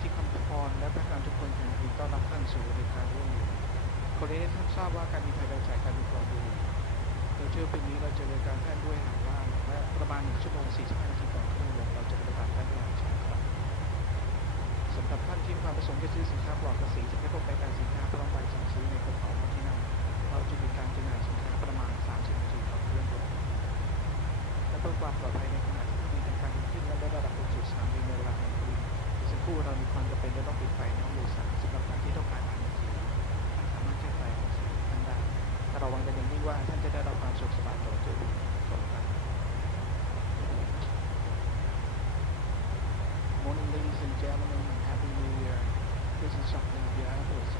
ที่คำพรและพนักงานทุกคนยินดีต้อนรับท่านสู่บริการร่วมอยู่ขอเรียนให้ท่านทราบว่าการบินไทยเราจ่ายการบินก่อนดูโดยเที่ยวบินนี้เราจะบริการท่านด้วยอาหารว่างและประมาณ1 ชั่วโมง 45 นาทีก่อนขึ้นลงเราจะบริการท่านด้วยอาหารเช้าครับสำหรับท่านที่มีความประสงค์จะซื้อสินค้าปลอดภาษีจะให้พบรายการสินค้าพร้อมใบสั่งซื้อในกระเป๋าที่นั่งเราจะมีการจำหน่ายสินค้าประมาณ30 นาทีก่อนเคลื่อนลงและเพื่อความปลอดภัยในขณะที่มีการขึ้นและระดับบนสู่สนามบินในเวลาการบินสักครู่เรามีความจำเป็นจะต้องปิดไฟในห้องโดยสารสำหรับท่านที่ต้องการอ่านหนังสือท่านสามารถใช้ไฟหนังสือท่านได้แต่เราหวังเป็นอย่างยิ่งว่าท่านจะได้รับความสุขสบายตลอดจนกัน Morning, ladies and gentlemen, and Happy New Year. This is Captain of the Airways.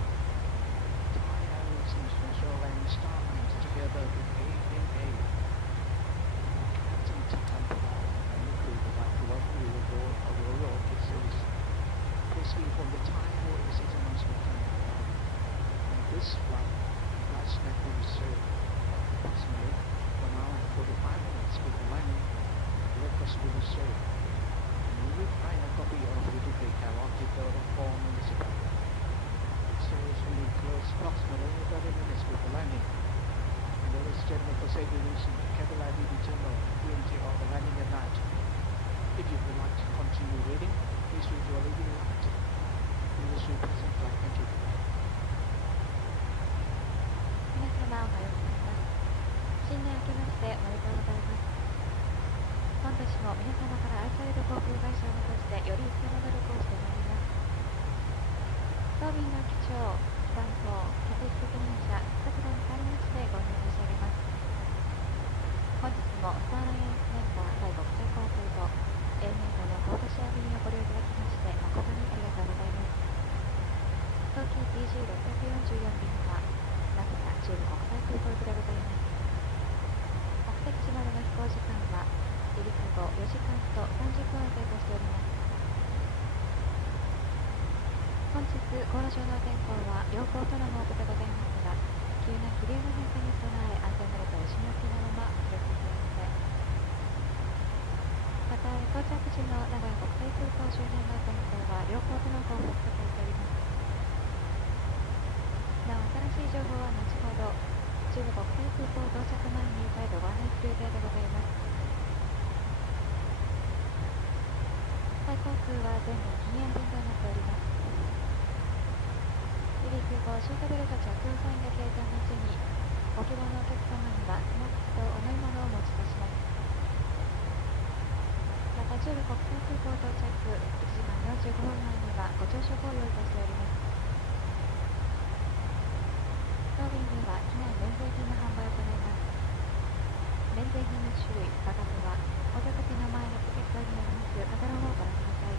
Thai Airways International and Star Lines together with ANA. Captain Titan Paul and the crew would like to welcome you aboard our Royal Orchid Service. Please be informed that Thai Airways is announcement on the line. On this flight, flight snack will be served approximately 1 hour and 45 minutes before landing. Breakfast will be served. You will find a copy of the duplicate catalog detailed form in this packet. Service will be closed approximately 30 minutes before landing. And ladies and gentlemen, for safety reasons, the cabin light will be turned on until the landing at night. If you would like to continue waiting, please use your leaving light. We wish you a pleasant flight. Thank you. 皆様おはようございます。新年明けましておめでとうございます。今年も皆様から愛される航空会社を目指してより一層の努力をしてまいります。当便の機長、担当、客室責任者、各度に代わりましてご入申し上げます。本日もスターアライアンスメンバータイ国際航空と ANA のコードシェア便をご利用いただきまして誠にありがとうございます。当機 TG644 便は成田中部国際空港行きでございます。目的地までの飛行時間は離陸後4時間と30分を経過しております。本日航路上の天候は良好との報告でございますが、急な気流の変化に備え安全ベルトを締め付けのままお気をつけください。また到着時の名古屋国際空港周辺の天候は良好との報告とされております。なお新しい情報は後ほど中部国際空港到着前に再度ご案内する予定でございます。タイ航空は全部禁煙便となっております。離陸後シートベルト着用サインが消えた後にご希望のお客様にはスナックとお飲み物をお持ち出します。また中部国際空港到着1時間45分前にはご朝食を用意いたしております。当便では機内免税品の販売を行います。免税品の種類、価格はお座席の前のチケットにありますカタログをご覧ください。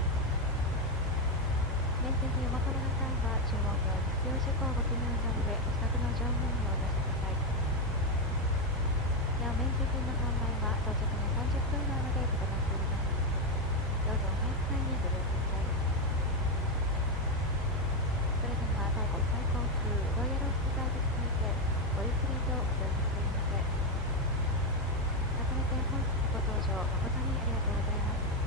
免税品をお求めの際は注文表に必要事項をご記入の上お近くの乗務員にお出しください。なお免税品の販売は到着の30分以内までとなっております。どうぞお早く買いにご利用ください。それではタイ国際航空ロイヤルホスピタルにてごゆっくりとお過ごしくださいませ。改めて本日ご搭乗誠にありがとうございます。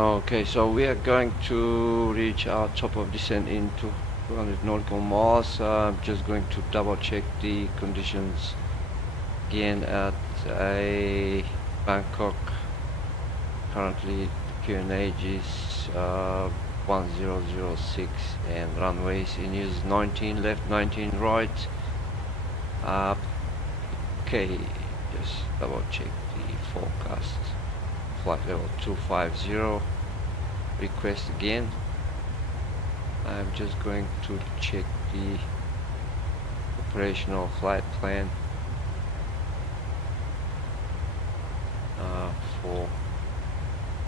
Okay, so we are going to reach our top of descent in 200 nautical miles. I'm just going to double check the conditions again at a Bangkok. Currently the QNH is 1006 and runways in use 19 left, 19 right. Okay, just double check the forecast. Flight level 250. Request again. I'm just going to check the operational flight plan for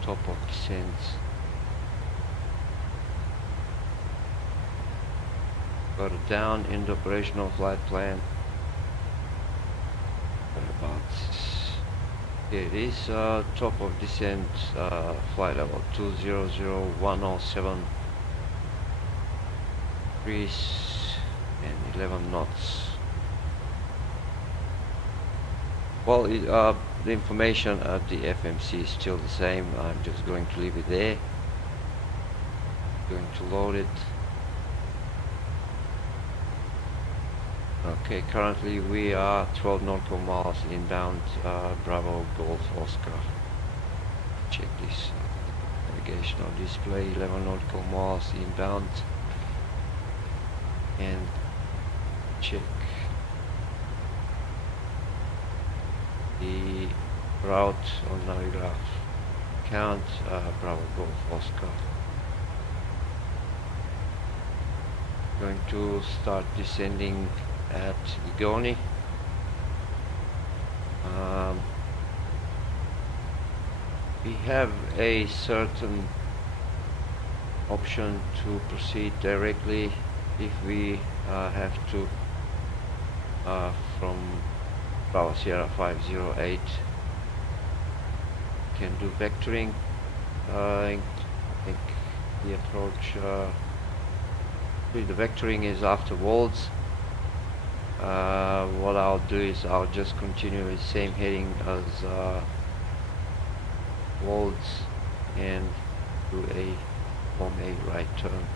top of descent. Got it down in the operational flight plan. Whereabouts? Here it is, top of descent, flight level 200-107, breeze and 11 knots. Well, the information at the FMC is still the same. I'm just going to leave it there. Going to load it. Okay, currently we are 12 nautical miles inbound, Bravo Golf Oscar. Check this navigational display, 11 nautical miles inbound, and check the route on Navigraph count, Bravo Golf Oscar. Going to start descending at Igoni. We have a certain option to proceed directly if we have to from Bravo Sierra 508. Can do vectoring. I think the approach the vectoring is afterwards. What I'll do is I'll just continue with the same heading as Wolds and do a form a right turn,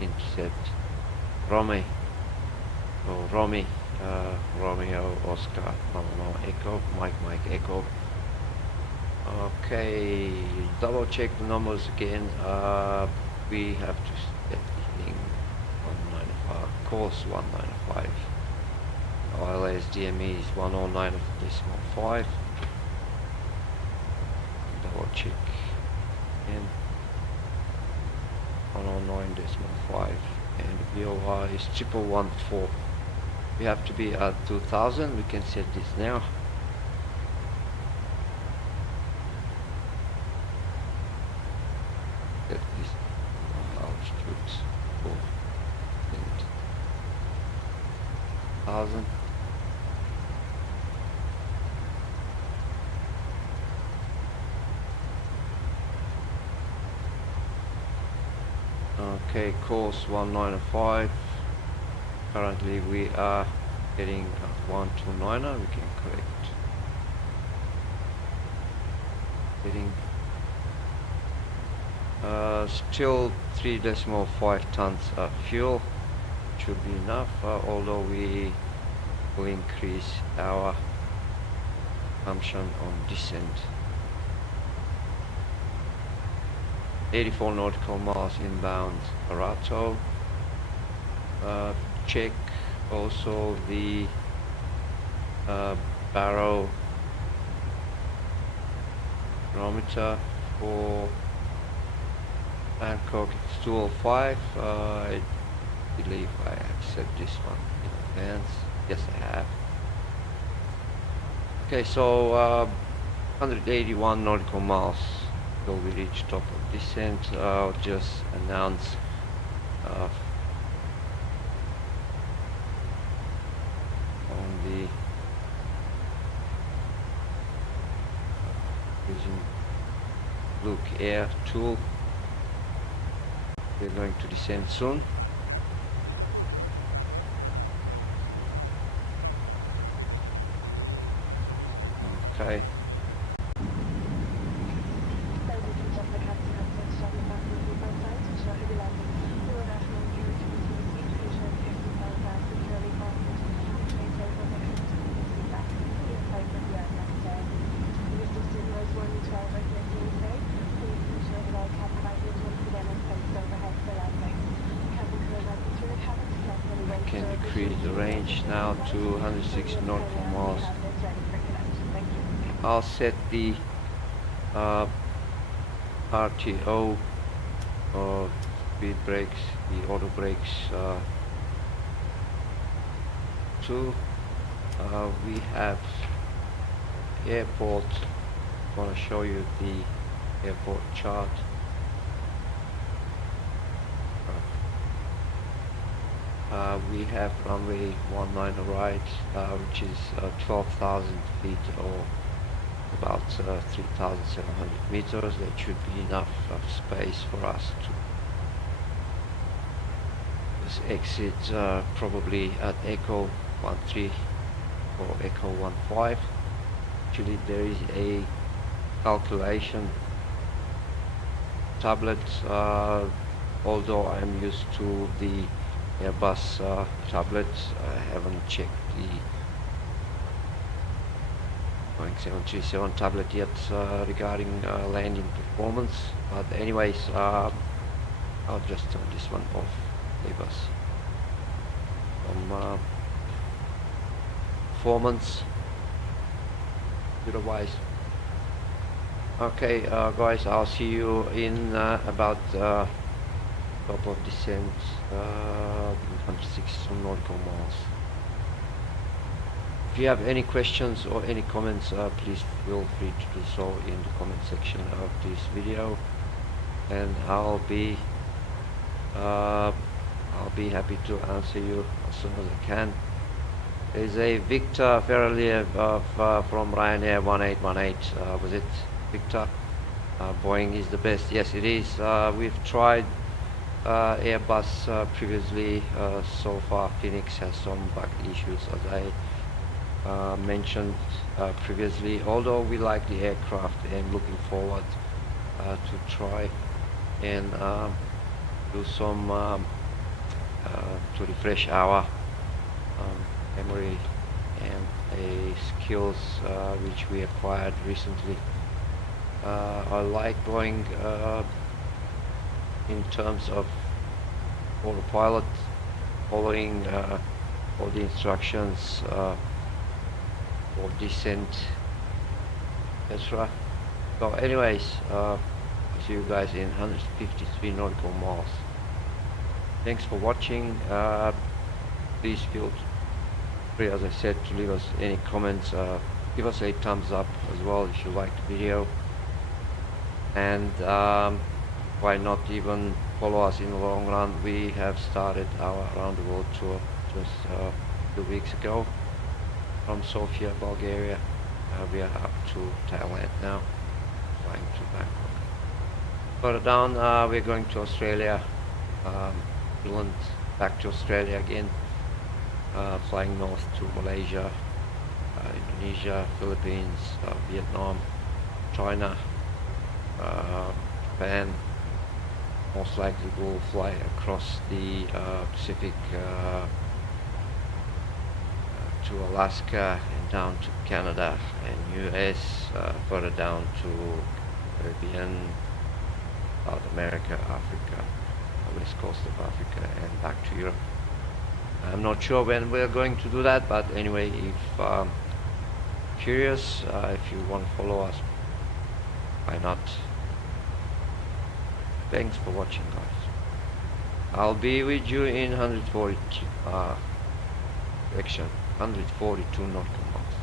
intercept Romeo Oscar Mama Echo Mike Echo. Okay, double check the numbers again. We have to set the heading 195, course 195. ILS DME is 109.5. Double check and 109.5, and the VOR is 1114. We have to be at 2000. We can set this now. Set this altitude for 1000. Okay, course 195. Currently we are heading at 129er. We can correct heading. Still 3.5 tons of fuel should be enough, although we will increase our consumption on descent. 84 nautical miles inbound Parato. Check also the barrow barometer for Bangkok. It's 205. I believe I have set this one in advance. Yes, I have. Okay, so 181 nautical miles till we reach top of descent. I'll just announce on the using Look Air tool. We're going to descend soon. Okay. Ladies and gentlemen, change now to 106 nautical miles. I'll set the RTO or speed brakes, the auto brakes to we have airport. I want to show you the airport chart. We have runway 19 right, which is 12,000 feet or about 3,700 meters. That should be enough space for us to exit probably at Echo 13 or Echo 15. Actually, there is a calculation tablet, although I'm used to the Airbus tablet. I haven't checked the Boeing 737 tablet yet regarding landing performance, but anyways, I'll just turn this one off. Leave us some performance otherwise. Okay, guys, I'll see you in about top of descent 106 nautical miles. If you have any questions or any comments, please feel free to do so in the comment section of this video, and I'll be happy to answer you as soon as I can. There's a Victor Ferralier from Ryanair 1818. Was it Victor? Boeing is the best. Yes, it is. We've tried Airbus previously. So far Phoenix has some bug issues, as I mentioned previously. Although we like the aircraft and looking forward to try and do some to refresh our memory and skills which we acquired recently. I like going in terms of autopilot, following all the instructions for descent, etc. So anyways, see you guys in 153 nautical miles. Thanks for watching. Please feel free, as I said, to leave us any comments. Give us a thumbs up as well if you liked the video, and why not even follow us in the long run. We have started our around the world tour just a few weeks ago from Sofia, Bulgaria. We are up to Thailand now, flying to Bangkok. Further down, we're going to Australia, Finland, back to Australia again, flying north to Malaysia, Indonesia, Philippines, Vietnam, China, Japan. Most likely we'll fly across the Pacific to Alaska and down to Canada and US, further down to Caribbean, South America, Africa, west coast of Africa, and back to Europe. I'm not sure when we're going to do that, but anyway, if curious, if you want to follow us, why not? Thanks for watching, guys. I'll be with you in 142 direction, 142 nautical miles.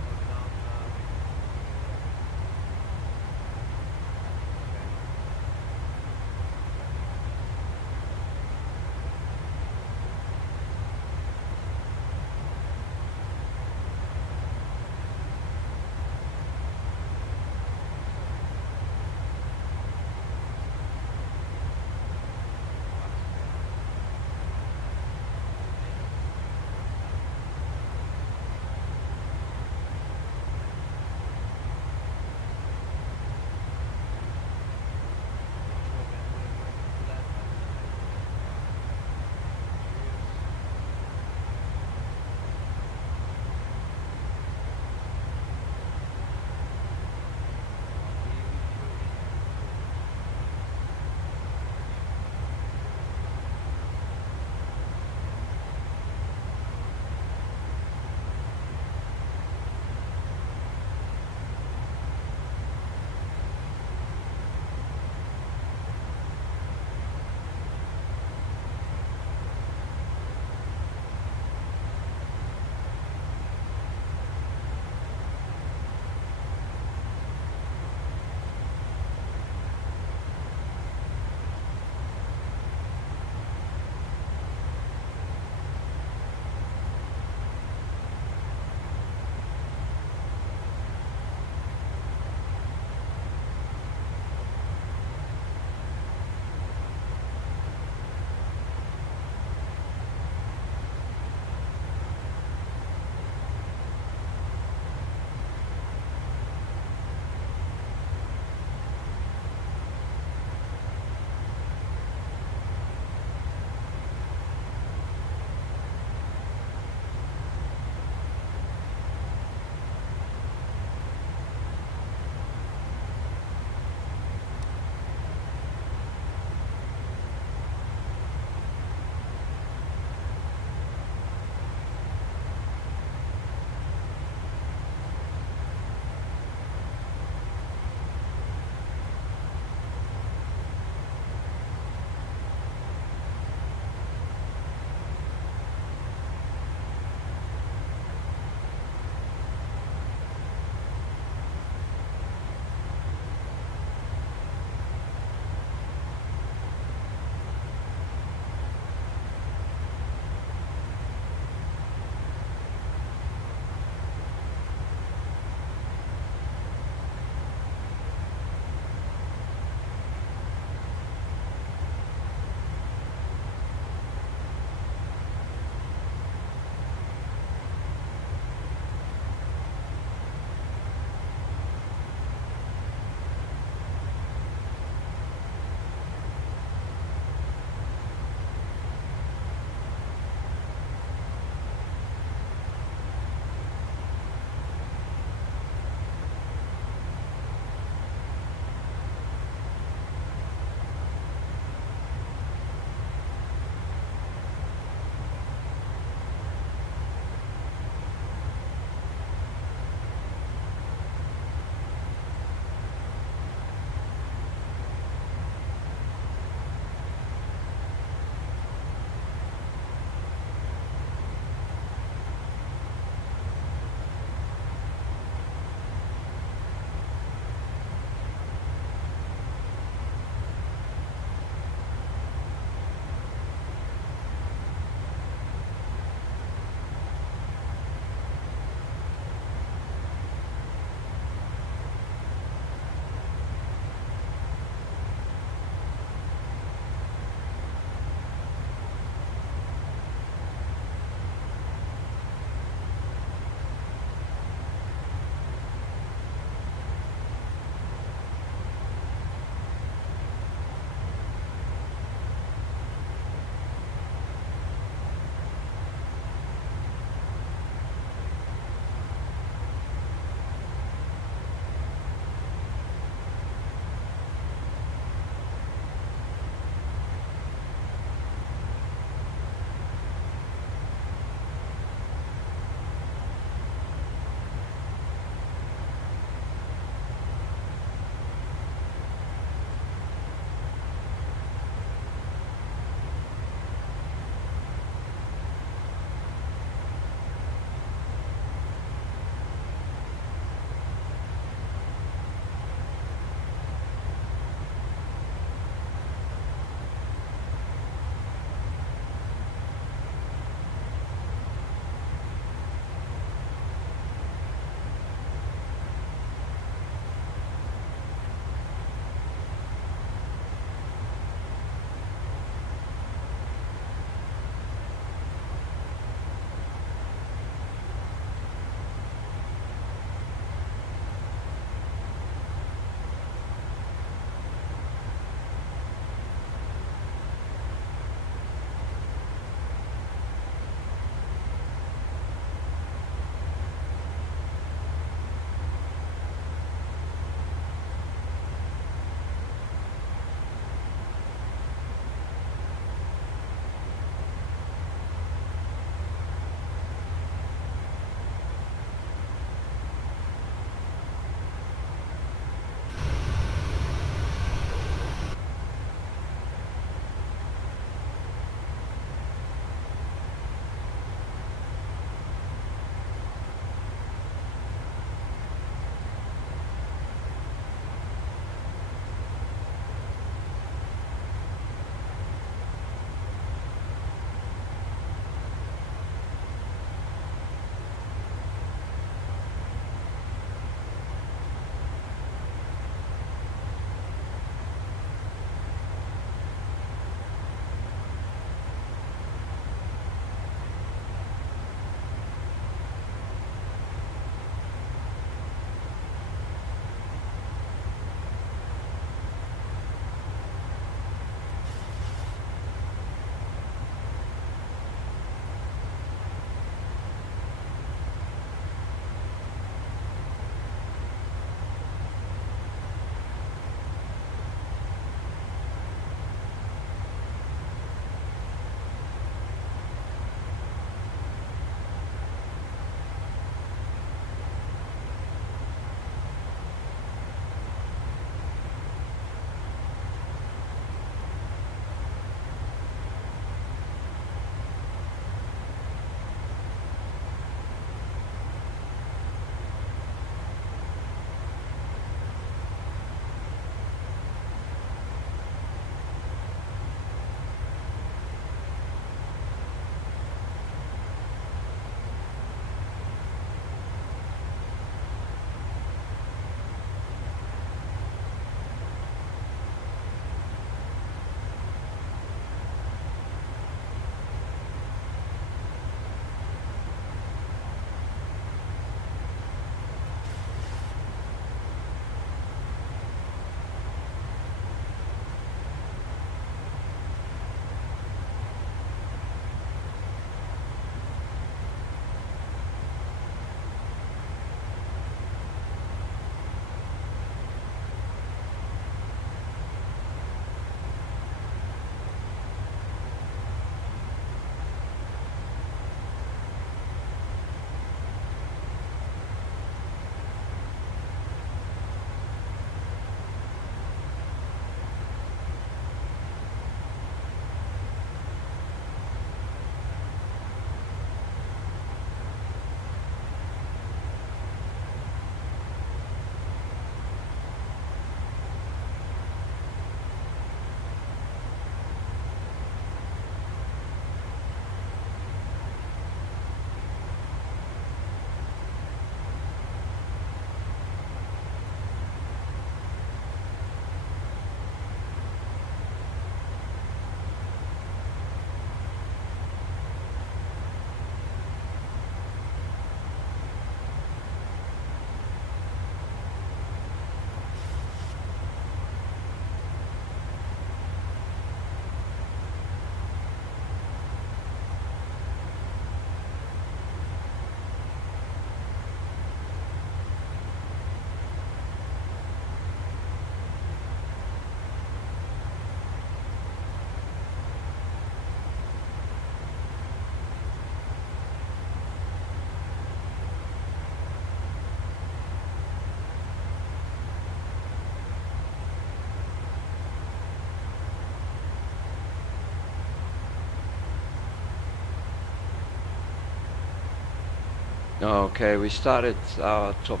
Okay, we started our top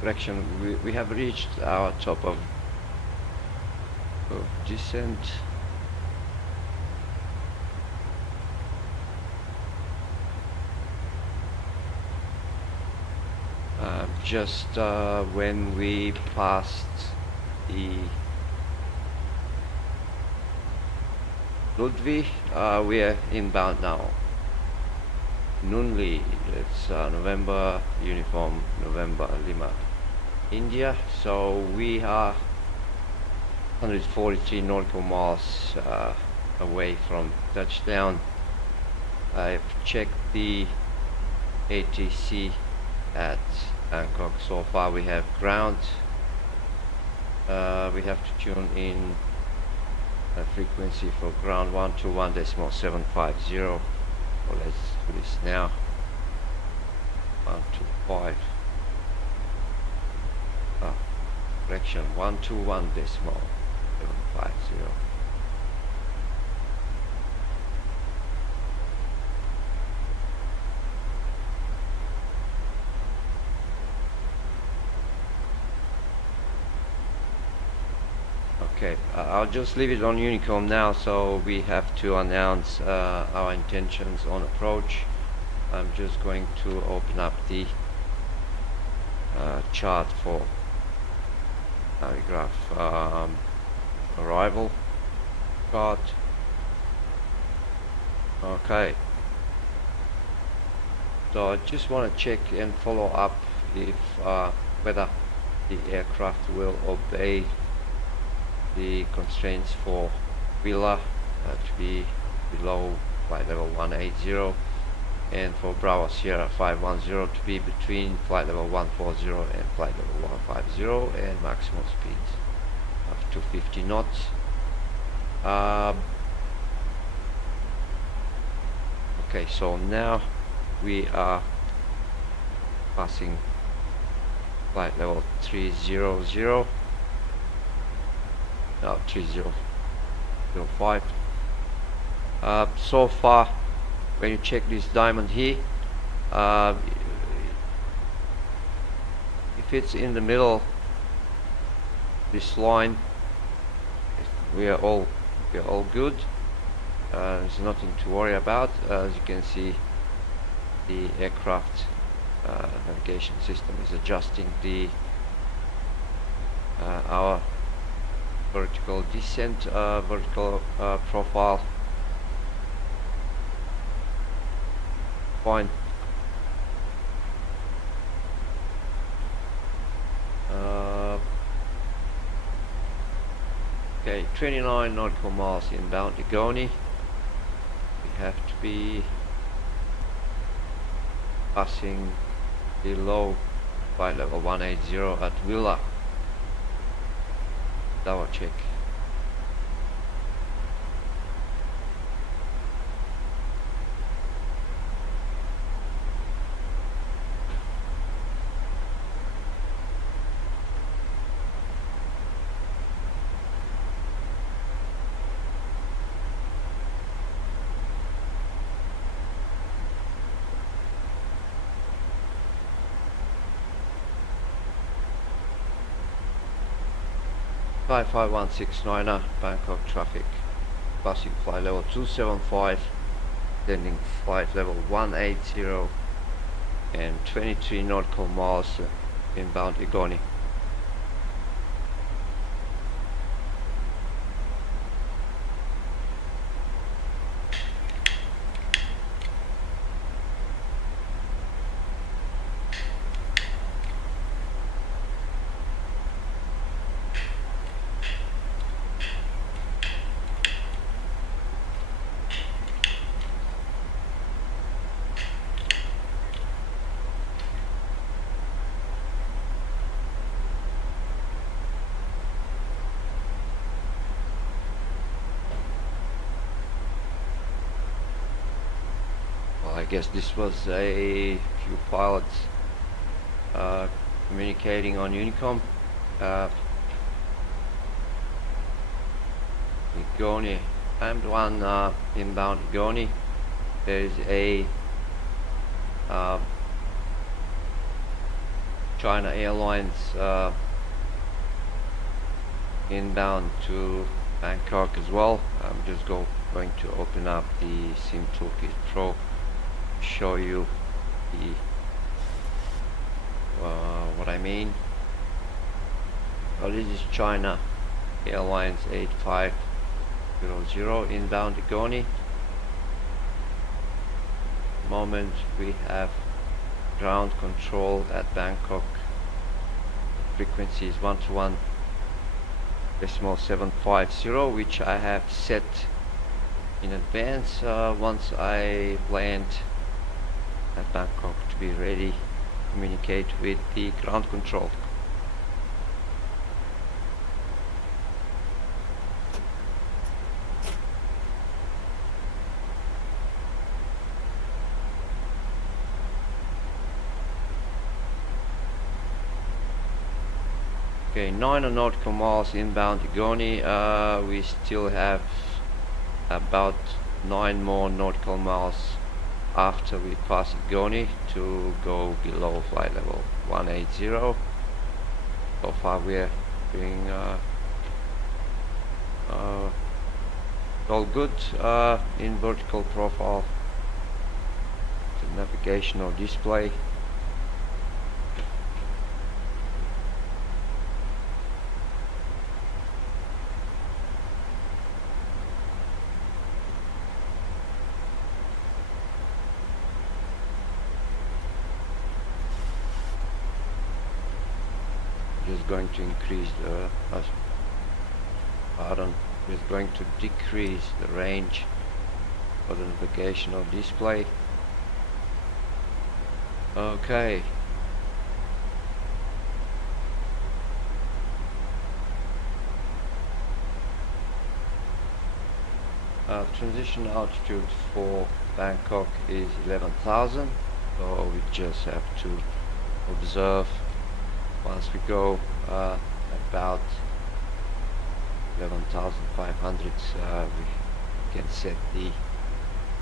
correction. We have reached our top of descent. Just when we passed the Ludwig, we are inbound now. Nunli, it's November uniform, November Lima, India. So we are 143 nautical miles away from touchdown. I've checked the ATC at Bangkok. So far we have ground. We have to tune in a frequency for ground 121.750. So let's do this now. 125. Correction 121.750. Okay, I'll just leave it on Unicom now, so we have to announce our intentions on approach. I'm just going to open up the chart for paragraph arrival chart. Okay, so I just want to check and follow up if whether the aircraft will obey the constraints for Villa to be below flight level 180, and for Bravo Sierra 510 to be between flight level 140 and flight level 150, and maximum speeds of 250 knots. Okay, so now we are passing flight level 300. 3005. So far, when you check this diamond here, if it's in the middle, this line, we are all good. There's nothing to worry about. As you can see, the aircraft navigation system is adjusting the our vertical descent, vertical profile. Fine. Okay, 29 nautical miles inbound Igoni. We have to be passing below flight level 180 at Villa. Double check. Flight 5169er, Bangkok traffic, passing flight level 275, landing flight level 180, and 23 nautical miles inbound Igoni. I guess this was a few pilots communicating on Unicom. Igoni, timed one inbound Igoni. There is a China Airlines inbound to Bangkok as well. I'm just going to open up the SIM Toolkit Pro, show you the what I mean. Well, this is China Airlines 8500 inbound Egoni. Moment we have ground control at Bangkok. Frequency is 121.750, which I have set in advance once I land at Bangkok to be ready to communicate with the ground control. Okay, 9 nautical miles inbound Egoni. We still have about 9 more nautical miles after we pass Egoni to go below flight level 180. So far we're doing all good in vertical profile. The navigational display. Just going to increase the just going to decrease the range for the navigational display. Okay. Transition altitude for Bangkok is 11,000, so we just have to observe. Once we go about 11,500, we can set the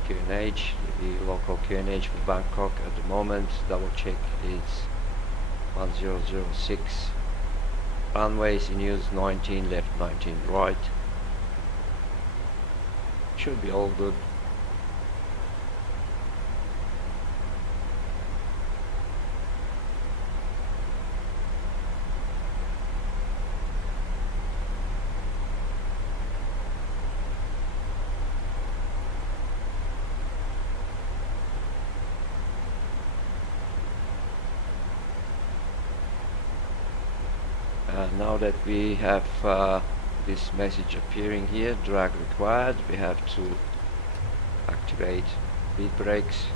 QNH, the local QNH for Bangkok. At the moment, double check is 1006. Runways in use 19 left, 19 right. Should be all good. Now that we have this message appearing here, drag required, we have to activate speed brakes.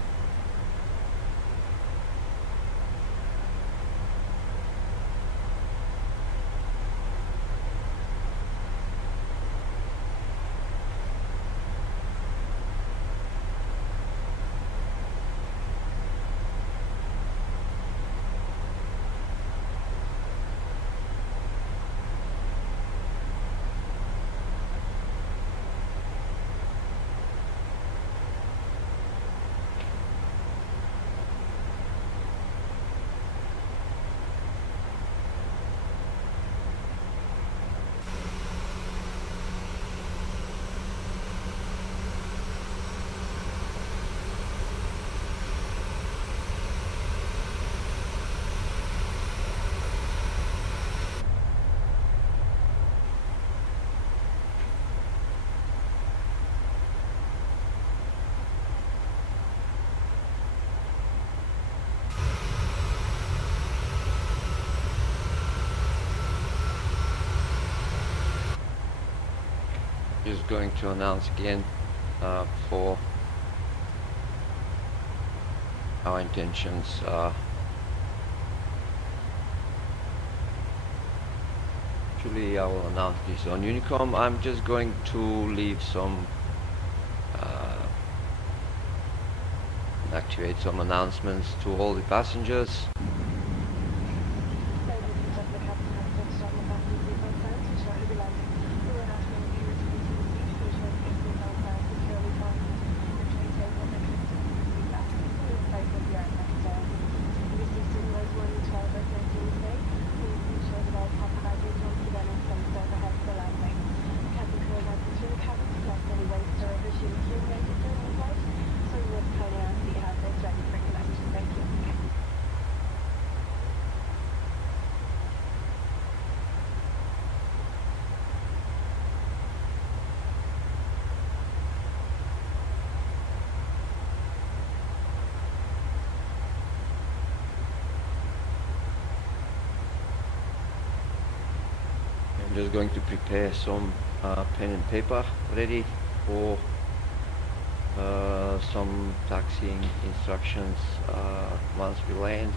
Just going to announce again for our intentions. Actually, I will announce this on Unicom. I'm just going to leave some activate some announcements to all the passengers. just going to prepare some pen and paper ready for some taxiing instructions once we land.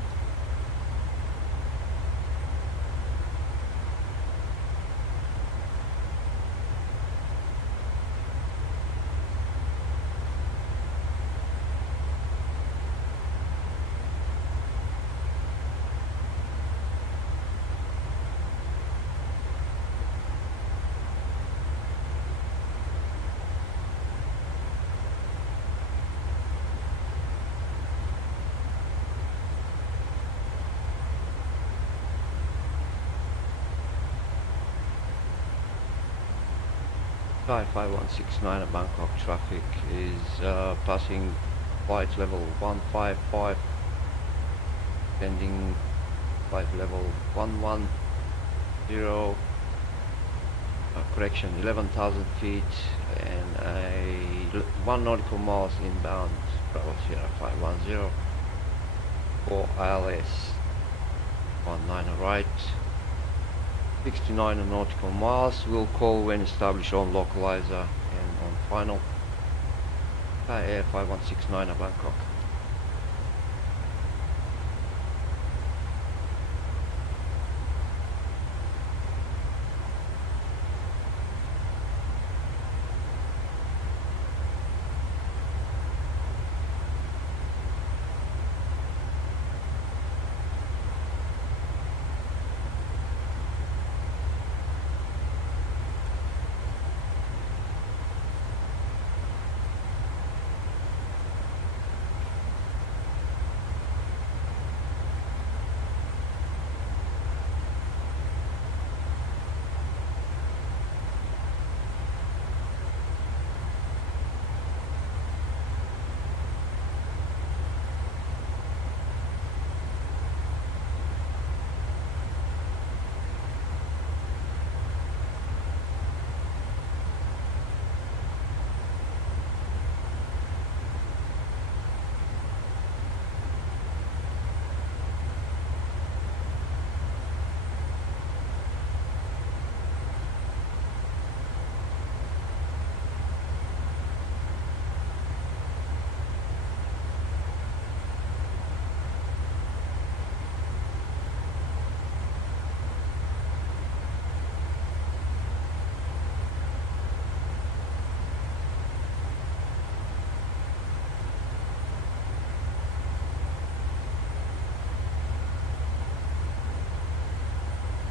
Thai 5169 at Bangkok traffic is passing flight level 155, pending flight level 110, correction 11,000 feet and 1 nautical miles inbound, Bravo Sierra 510 for ILS 19 right. 69 nautical miles. We'll call when established on localizer and on final. Thai Air 5169 at Bangkok.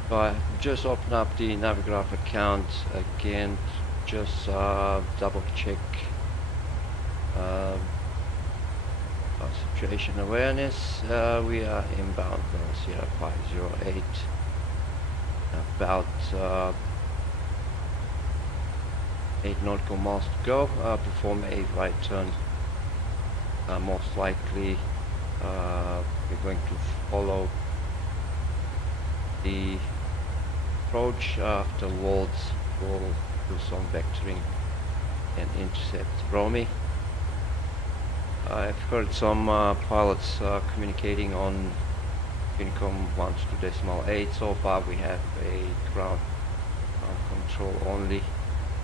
So I just opened up the Navigraph account again, just double check our situation awareness. We are inbound Sierra 508, about 8 nautical miles to go. Perform a right turn. Most likely we're going to follow the approach. Afterwards we'll do some vectoring and intercept Romy. I've heard some pilots communicating on Unicom 1.2.8. So far we have a ground control only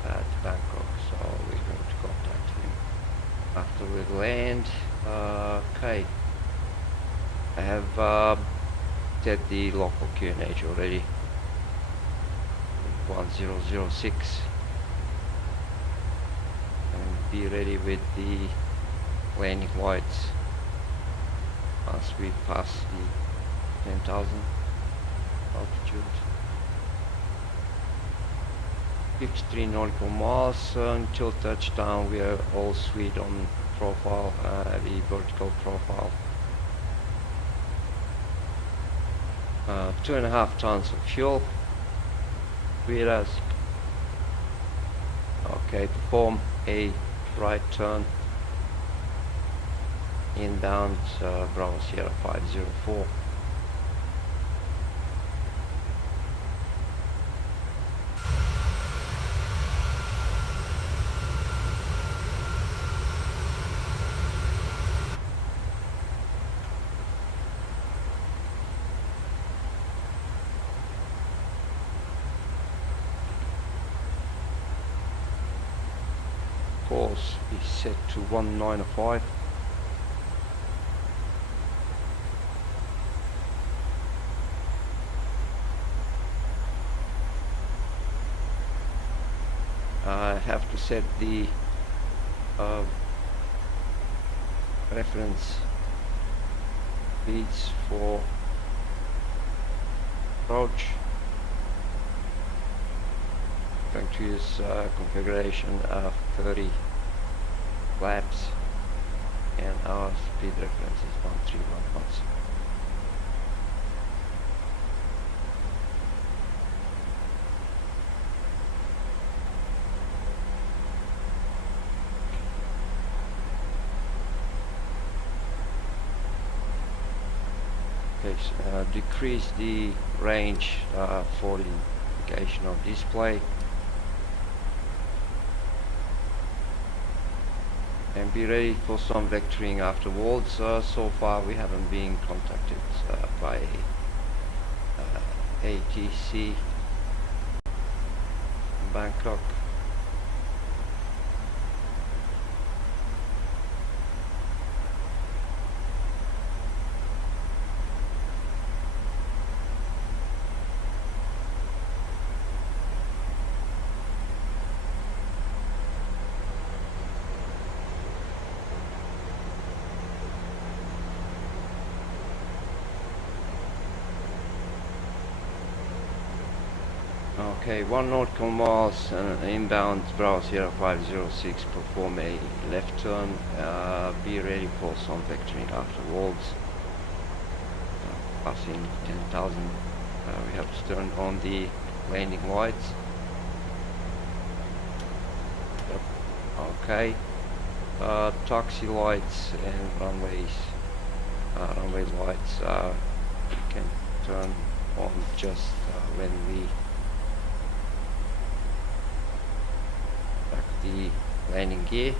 at Bangkok, so we're going to contact him after we land. Okay, I have set the local QNH already, 1006, and be ready with the landing lights once we pass the 10,000 altitude. 53 nautical miles until touchdown. We are all sweet on profile, the vertical profile. 2.5 tons of fuel. Whereas, okay, perform a right turn inbound Bravo Sierra 504. course is set to 195. I have to set the reference speeds for approach. I'm going to use configuration of 30 flaps, and our speed reference is 131 knots. Okay, so, decrease the range for the indication of display, and be ready for some vectoring afterwards. So far we haven't been contacted by ATC in Bangkok. Okay, 1 nautical miles and inbound Bravo 0506, perform a left turn, be ready for some vectoring afterwards. Passing 10,000, we have to turn on the landing lights. Yep. Okay, taxi lights and runway lights can turn on just when we the landing gear.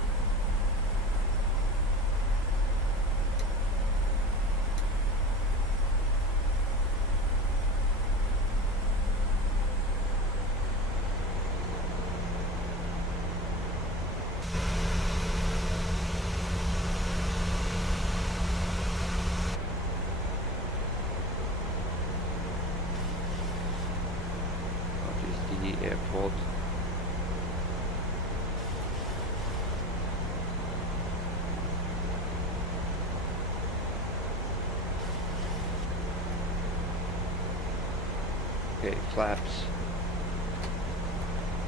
That is the airport. Okay, flaps.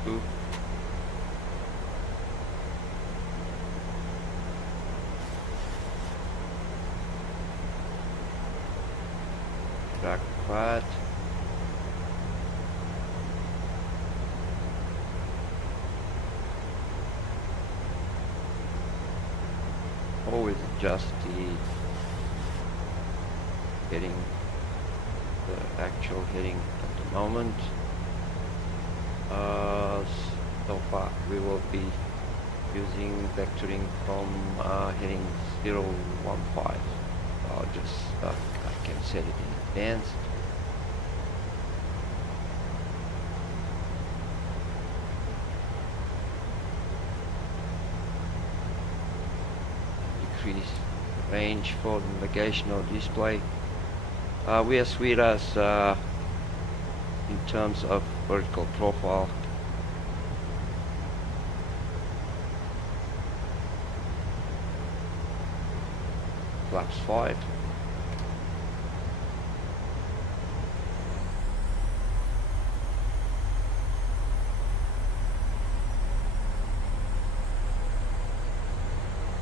Oop. Track quiet. Always adjust the heading, the actual heading at the moment. So far we will be using vectoring from heading 015. I'll just I can set it in advance. Decrease the range for the navigational display. We are sweet as in terms of vertical profile. Flaps 5.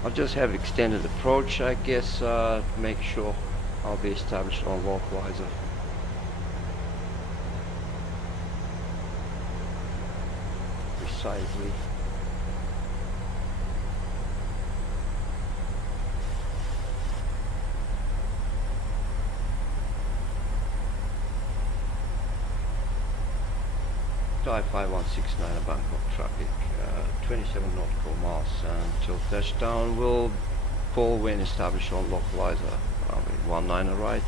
I'll just have extended approach, I guess, to make sure I'll be established on localizer. Precisely. Dive 5169 of Bangkok traffic, 27 nautical miles until touchdown. We'll call when established on localizer, 19 right.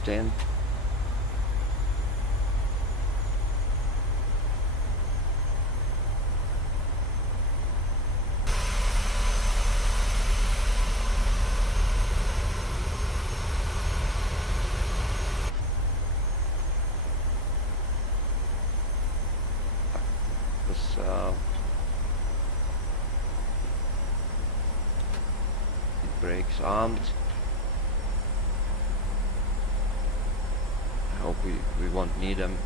extend. Brakes armed. I hope we won't need them.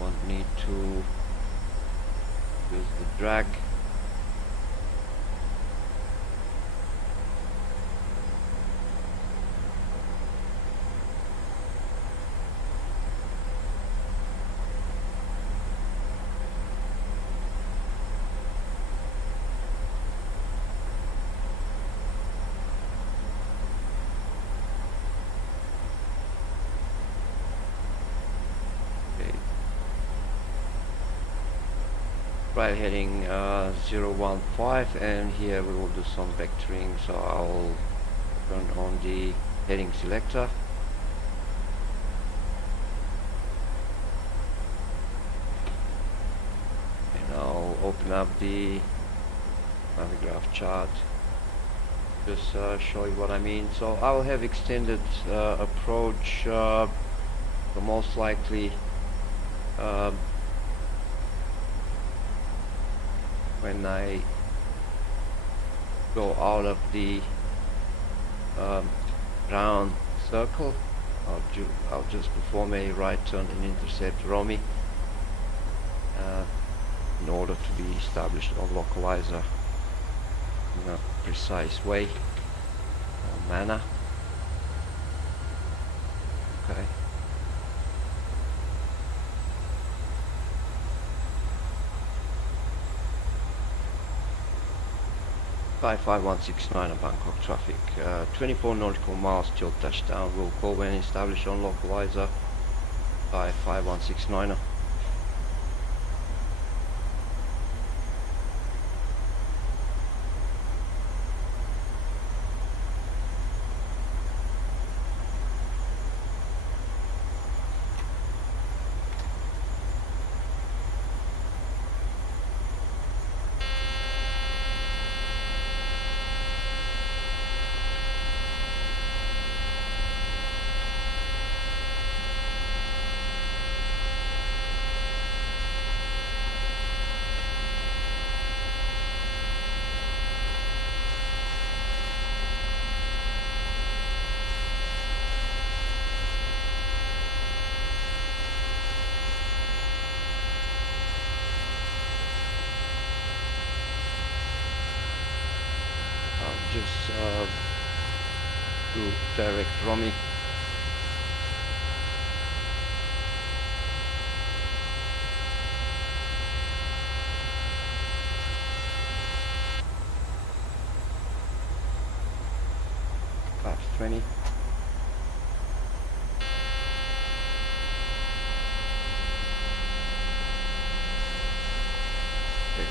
Won't need to use the drag. Right heading 015, and here we will do some vectoring, so I'll turn on the heading selector. And I'll open up the graph chart, just show you what I mean. So I will have extended approach, so most likely when I go out of the round circle, I'll just perform a right turn and intercept Romy in order to be established on localizer in a precise way or manner. Okay. 55169 Bangkok traffic, 24 nautical miles till touchdown. We'll call when established on localizer. 55169. Just do direct Romy. Class 20. You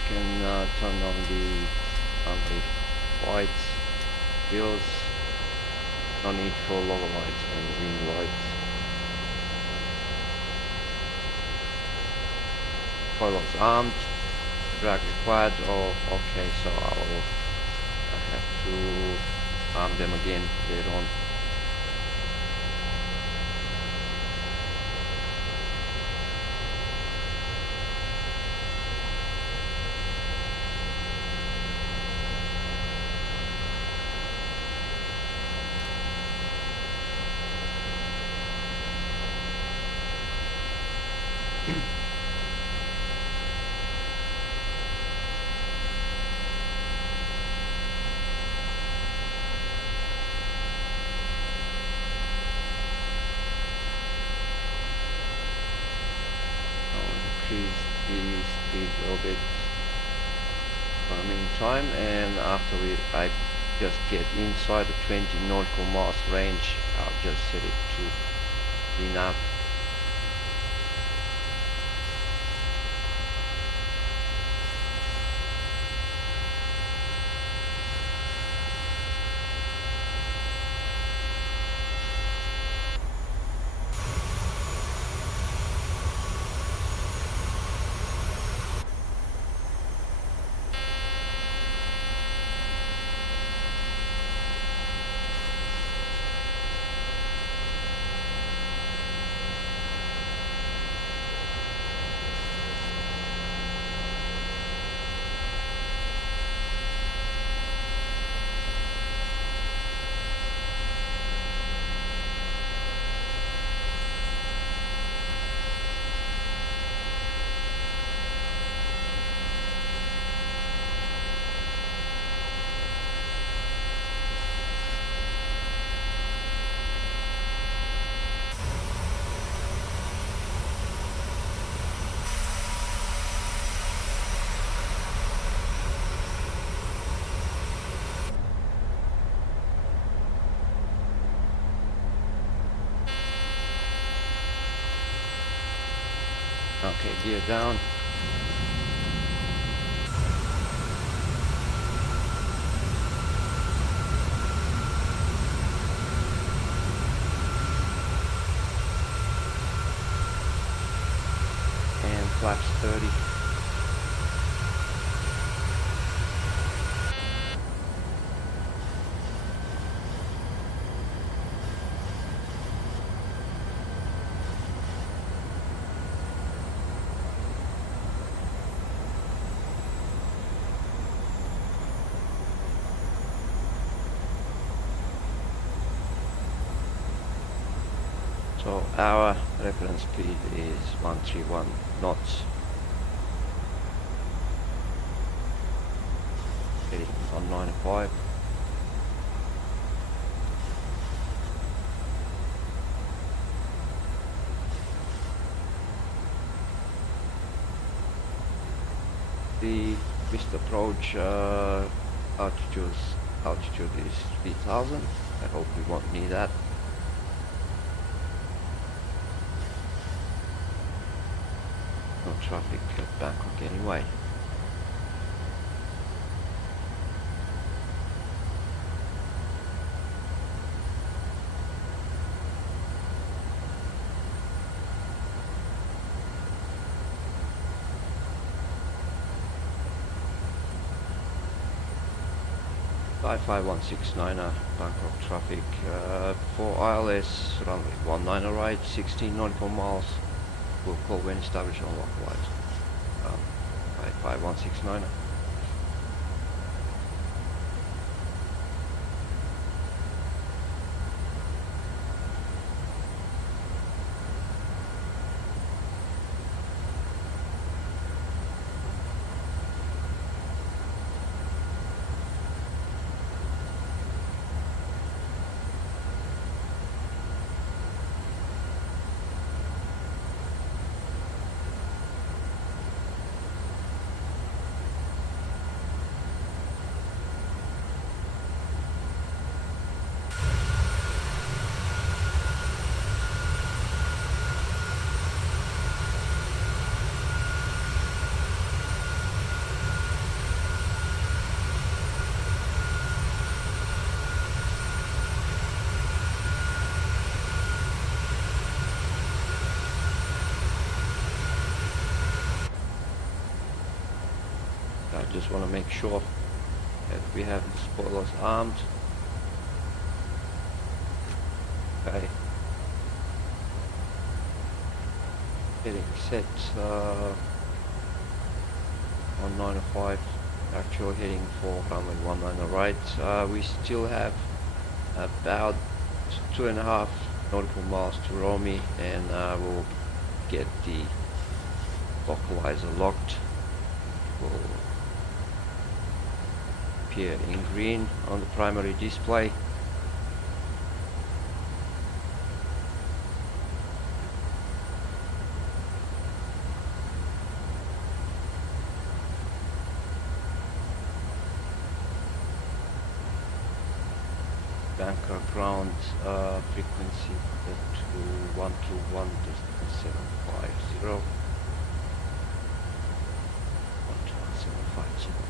can turn on the whites, wheels, no need for lower lights and wing lights. Coils armed, drag required, or okay, so I have to arm them again later on. The speed a little bit time, and after I just get inside the 20 nautical miles range, I'll just set it to the nav. Okay, gear down. And flaps 30. So our reference speed is 131 knots. Heading 195. The missed approach altitude is 3000. I hope we won't need that. No traffic at Bangkok anyway. Thai 5169er Bangkok traffic for ILS runway 19 right, 16 nautical miles. We'll call when established on localized. Thai 5169er. I just want to make sure that we have the spoilers armed. Okay. Getting set 195, actual heading for runway 19 right. We still have about 2.5 nautical miles to Romy, and we'll get the localizer locked. Will appear in green on the primary display. Bangkok ground frequency to 121.750. 121.750.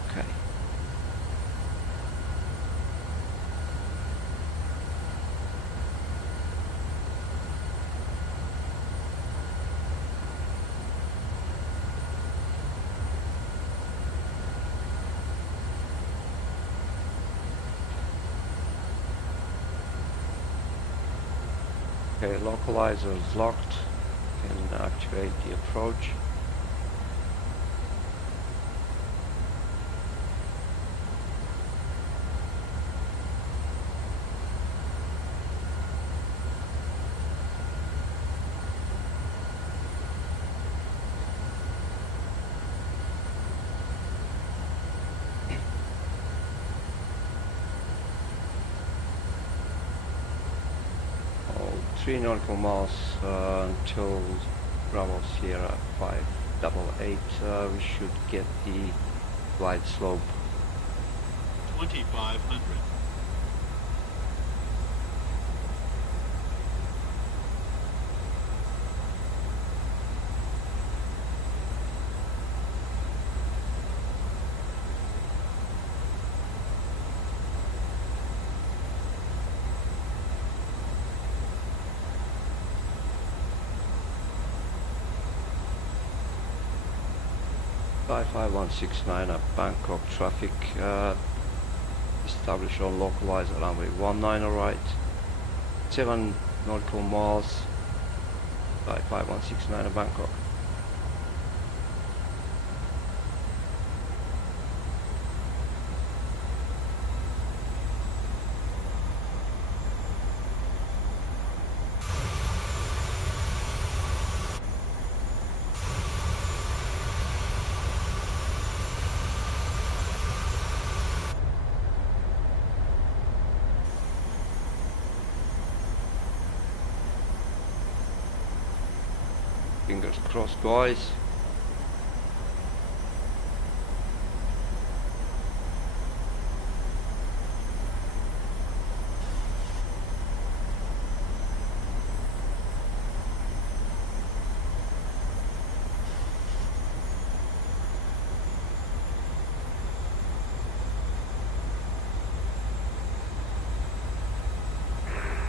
Okay. Okay, localizer is locked. Can activate the approach. All 3 nautical miles until Bravo Sierra 588. We should get the glide slope 2500. Thai 5169 at Bangkok traffic established on localized runway 19 right, 7 nautical miles, Thai 5169 at Bangkok. Fingers crossed, guys.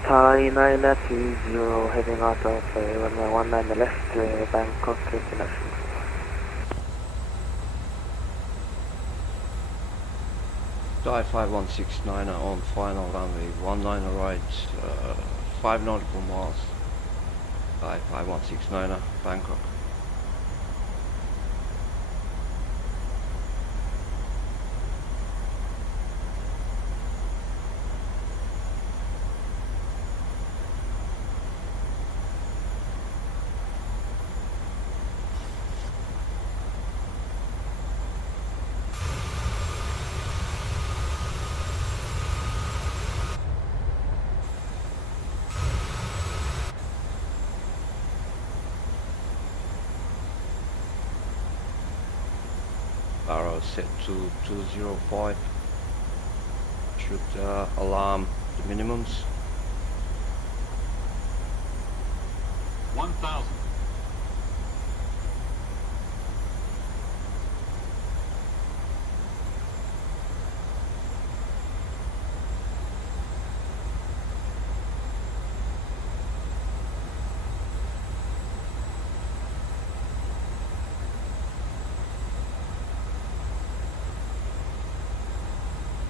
Thai 930 heading out of runway 19 left, Bangkok International. Thai 5169 on final runway 19 right, 5 nautical miles, Thai 5169 Bangkok. Arrow set to 205. Should alarm the minimums. 1000.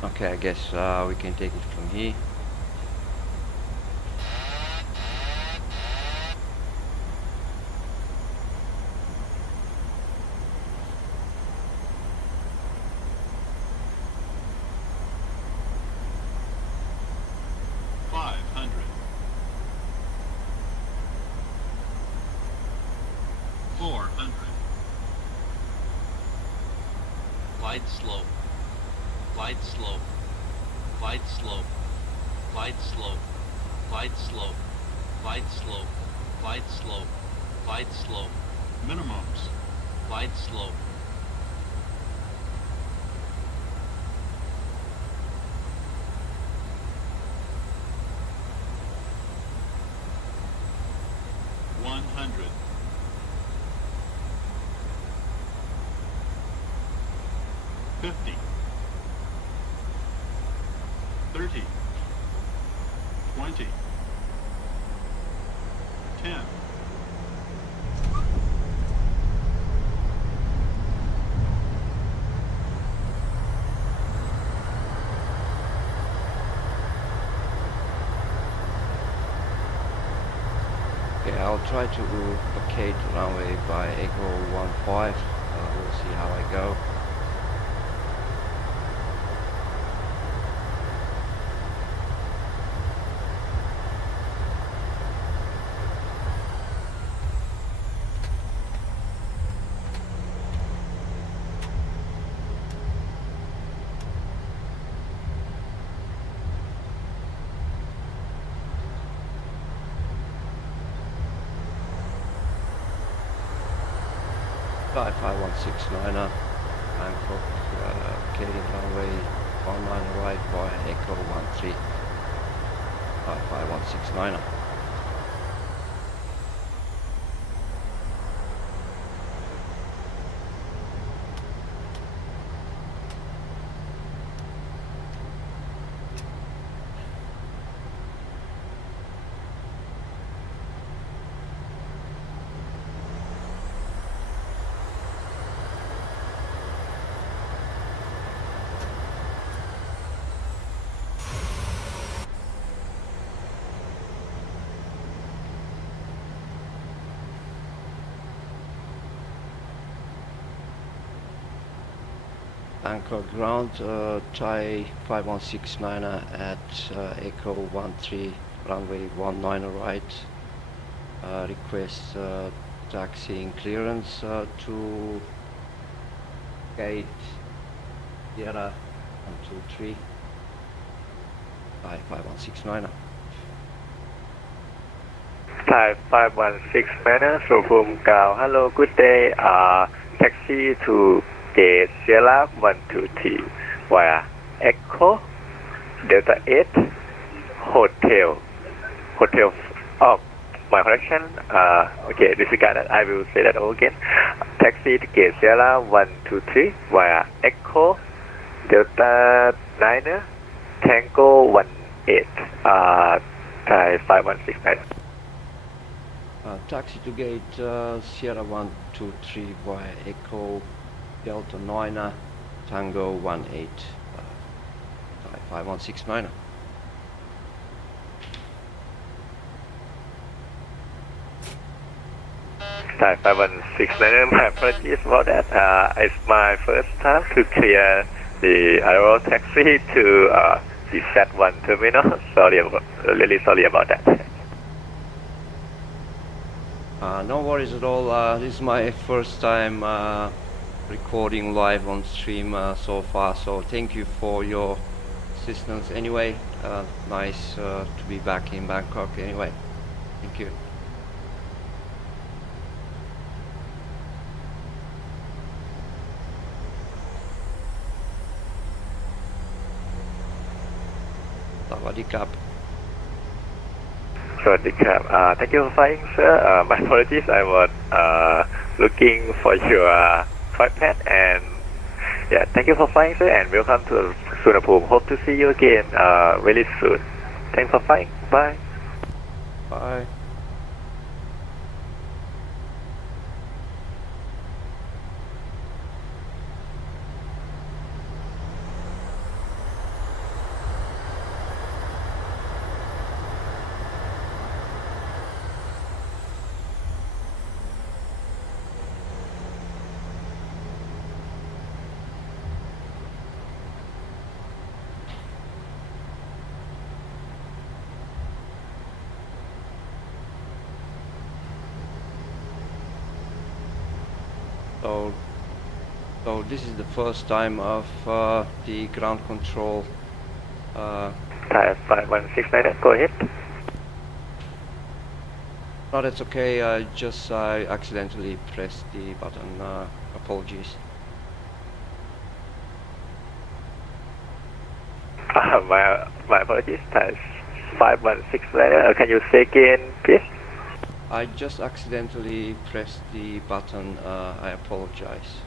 Okay, I guess we can take it from here. Glide slope, glide slope, glide slope, glide slope, glide slope, glide slope, glide slope, glide slope, minimums, glide slope. $50, $30, $20, $10. Okay, I'll try to locate runway by Echo 15. We'll see how I go. Thai 5169 Bangkok, locating runway 19 right via Echo 13. Thai 5169. Bangkok ground, Thai 5169er at Echo 13, runway 19 right. Request taxiing clearance to gate Sierra 123, Thai 5169er. Thai 516 Suphum Gao. Hello, good day. Taxi to Gate Sierra 123 via Echo Delta 8 Hotel. Oh, my correction. Okay, disregard that. I will say that all again. Taxi to Gate Sierra 123 via Echo Delta 9 Tango 18. Thai 5169. Taxi to gate Sierra 123 via Echo Delta 9 Tango 18, Thai 5169. Thai 5169, my apologies about that. It's my first time to clear the aero taxi to the Z1 terminal. Really sorry about that. No worries at all. This is my first time recording live on stream so far, so thank you for your assistance anyway. Nice to be back in Bangkok anyway. Thank you. Sawadee-krap. Sawadee-krap. Thank you for flying, sir. My apologies, I was looking for your flight path, and yeah, thank you for flying, sir, and welcome to Suvarnabhumi. Hope to see you again really soon. Thanks for flying. Bye. Bye. So this is the first time of the ground control. Thai 5169, go ahead. No, that's okay. I accidentally pressed the button. Apologies. My apologies. Thai 5169. Can you say again, please? I just accidentally pressed the button. I apologize.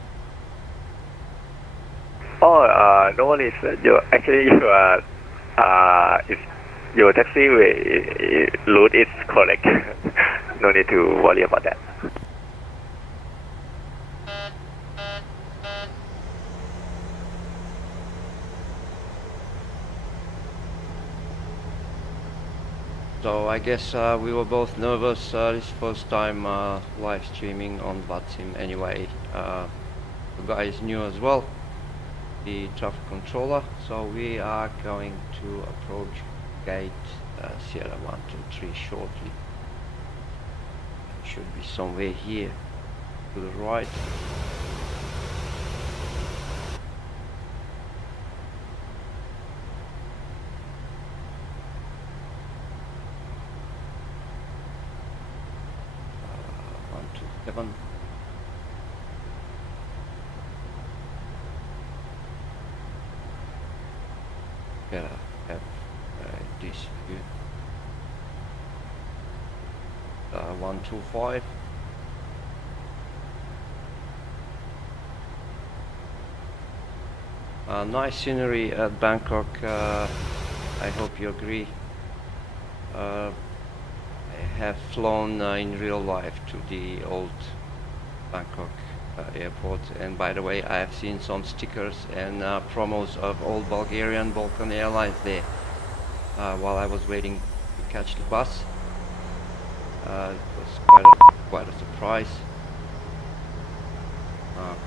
Oh, no worries. Your taxi route is correct. No need to worry about that. So I guess we were both nervous. This first time live streaming on VTBS anyway. The guy is new as well, the traffic controller. So we are going to approach gate Sierra 123 shortly. It should be somewhere here to the right. Seven. Yeah, have this view. 125. Nice scenery at Bangkok. I hope you agree. I have flown in real life to the old Bangkok airport, and by the way, I have seen some stickers and promos of old Bulgarian Balkan Airlines there while I was waiting to catch the bus. It was quite a surprise.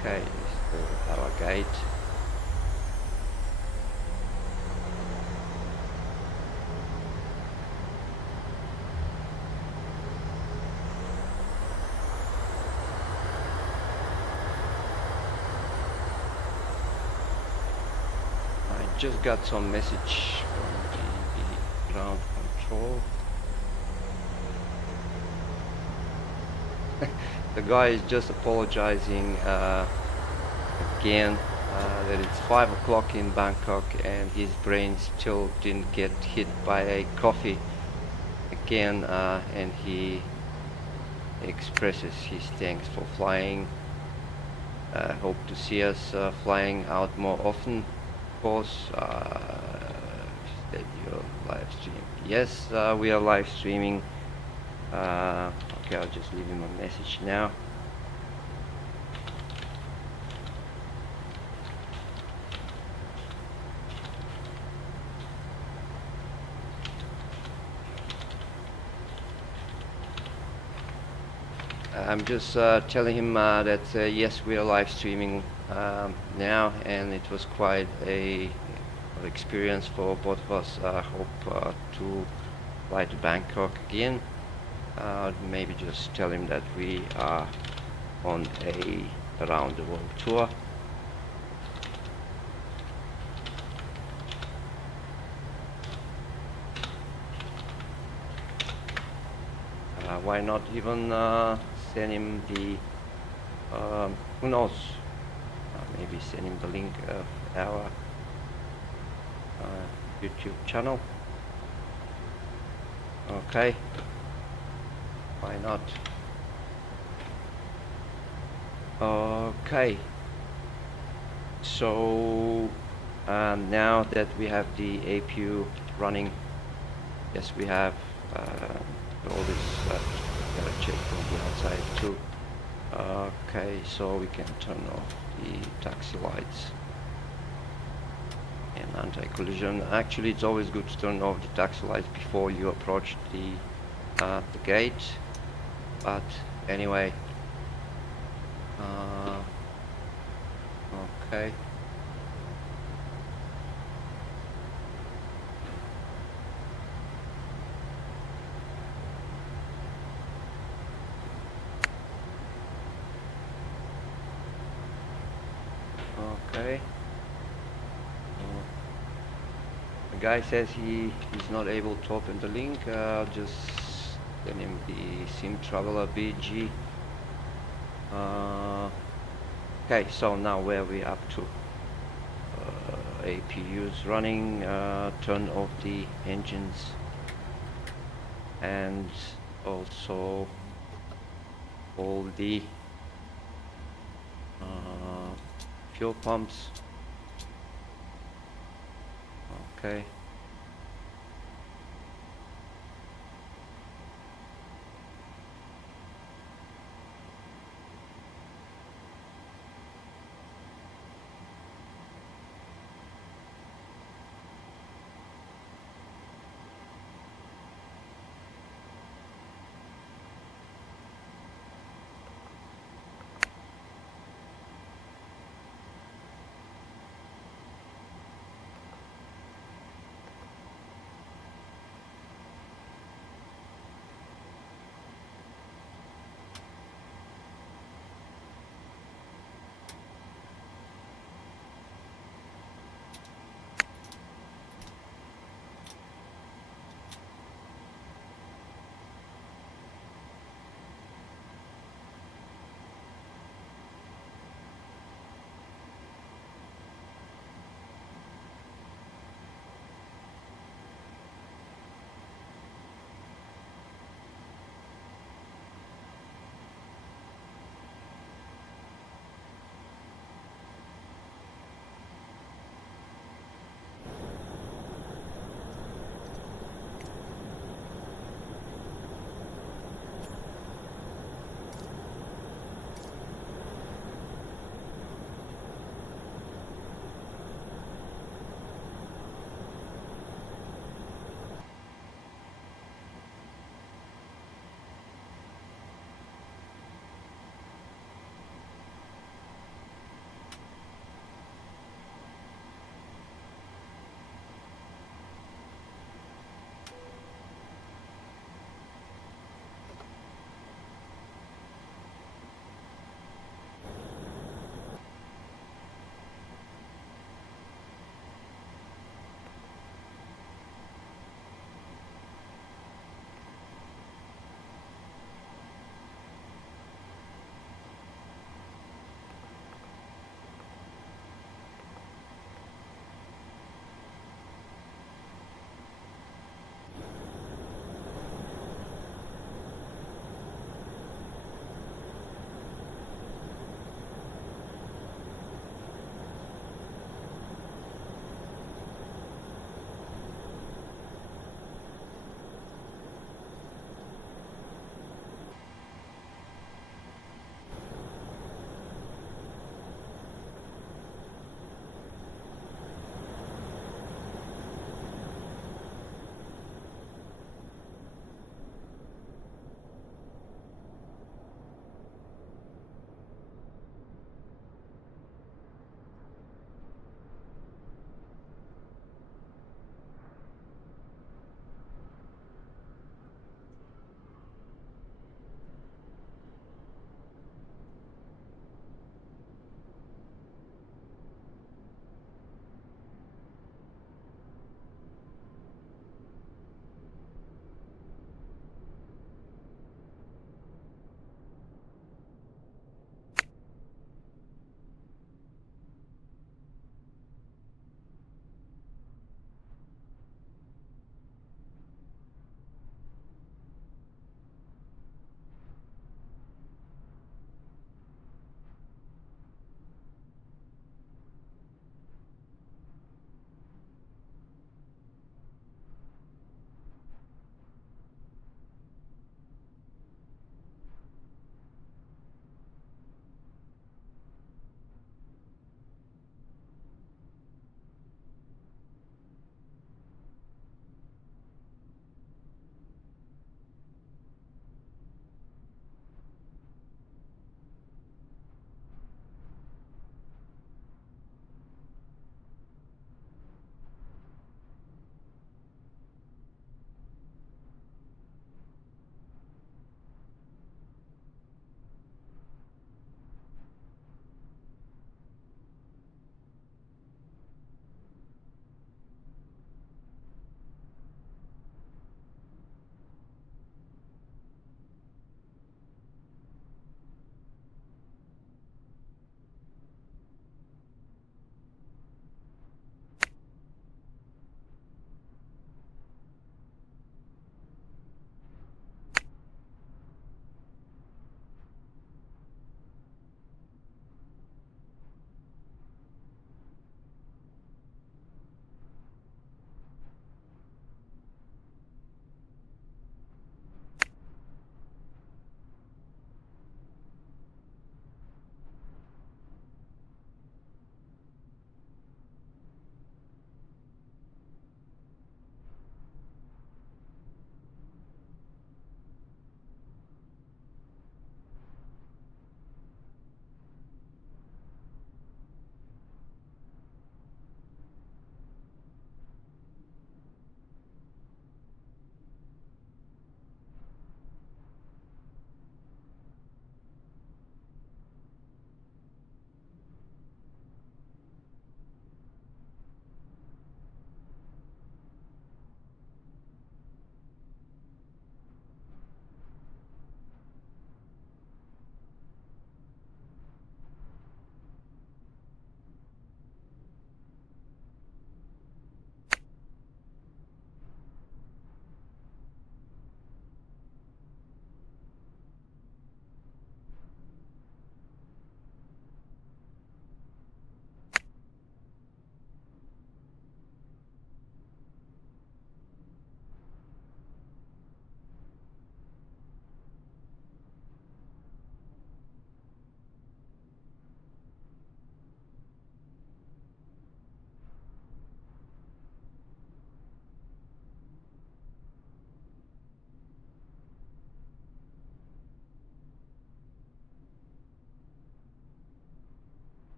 Okay, this is our gate. just got some message from the ground control. The guy is just apologizing again that it's 5 o'clock in Bangkok and his brain still didn't get hit by a coffee again, and he expresses his thanks for flying. Hope to see us flying out more often, of course. That you're live streaming. Yes, we are live streaming. Okay, I'll just leave him a message now. I'm just telling him that yes, we are live streaming now, and it was quite a experience for both of us. Hope to fly to Bangkok again. Maybe just tell him that we are on a around the world tour. Why not even send him the who knows, maybe send him the link of our YouTube channel. Okay, why not? Okay, so now that we have the APU running, yes, we have all this gotta check from the outside too. Okay, so we can turn off the taxi lights and anti-collision. Actually, it's always good to turn off the taxi lights before you approach the gate. But anyway, okay. Okay. The guy says he is not able to open the link. Just send him the SIM Traveler BG. Okay, so now where we up to? APU's running. Turn off the engines and also all the fuel pumps. Okay.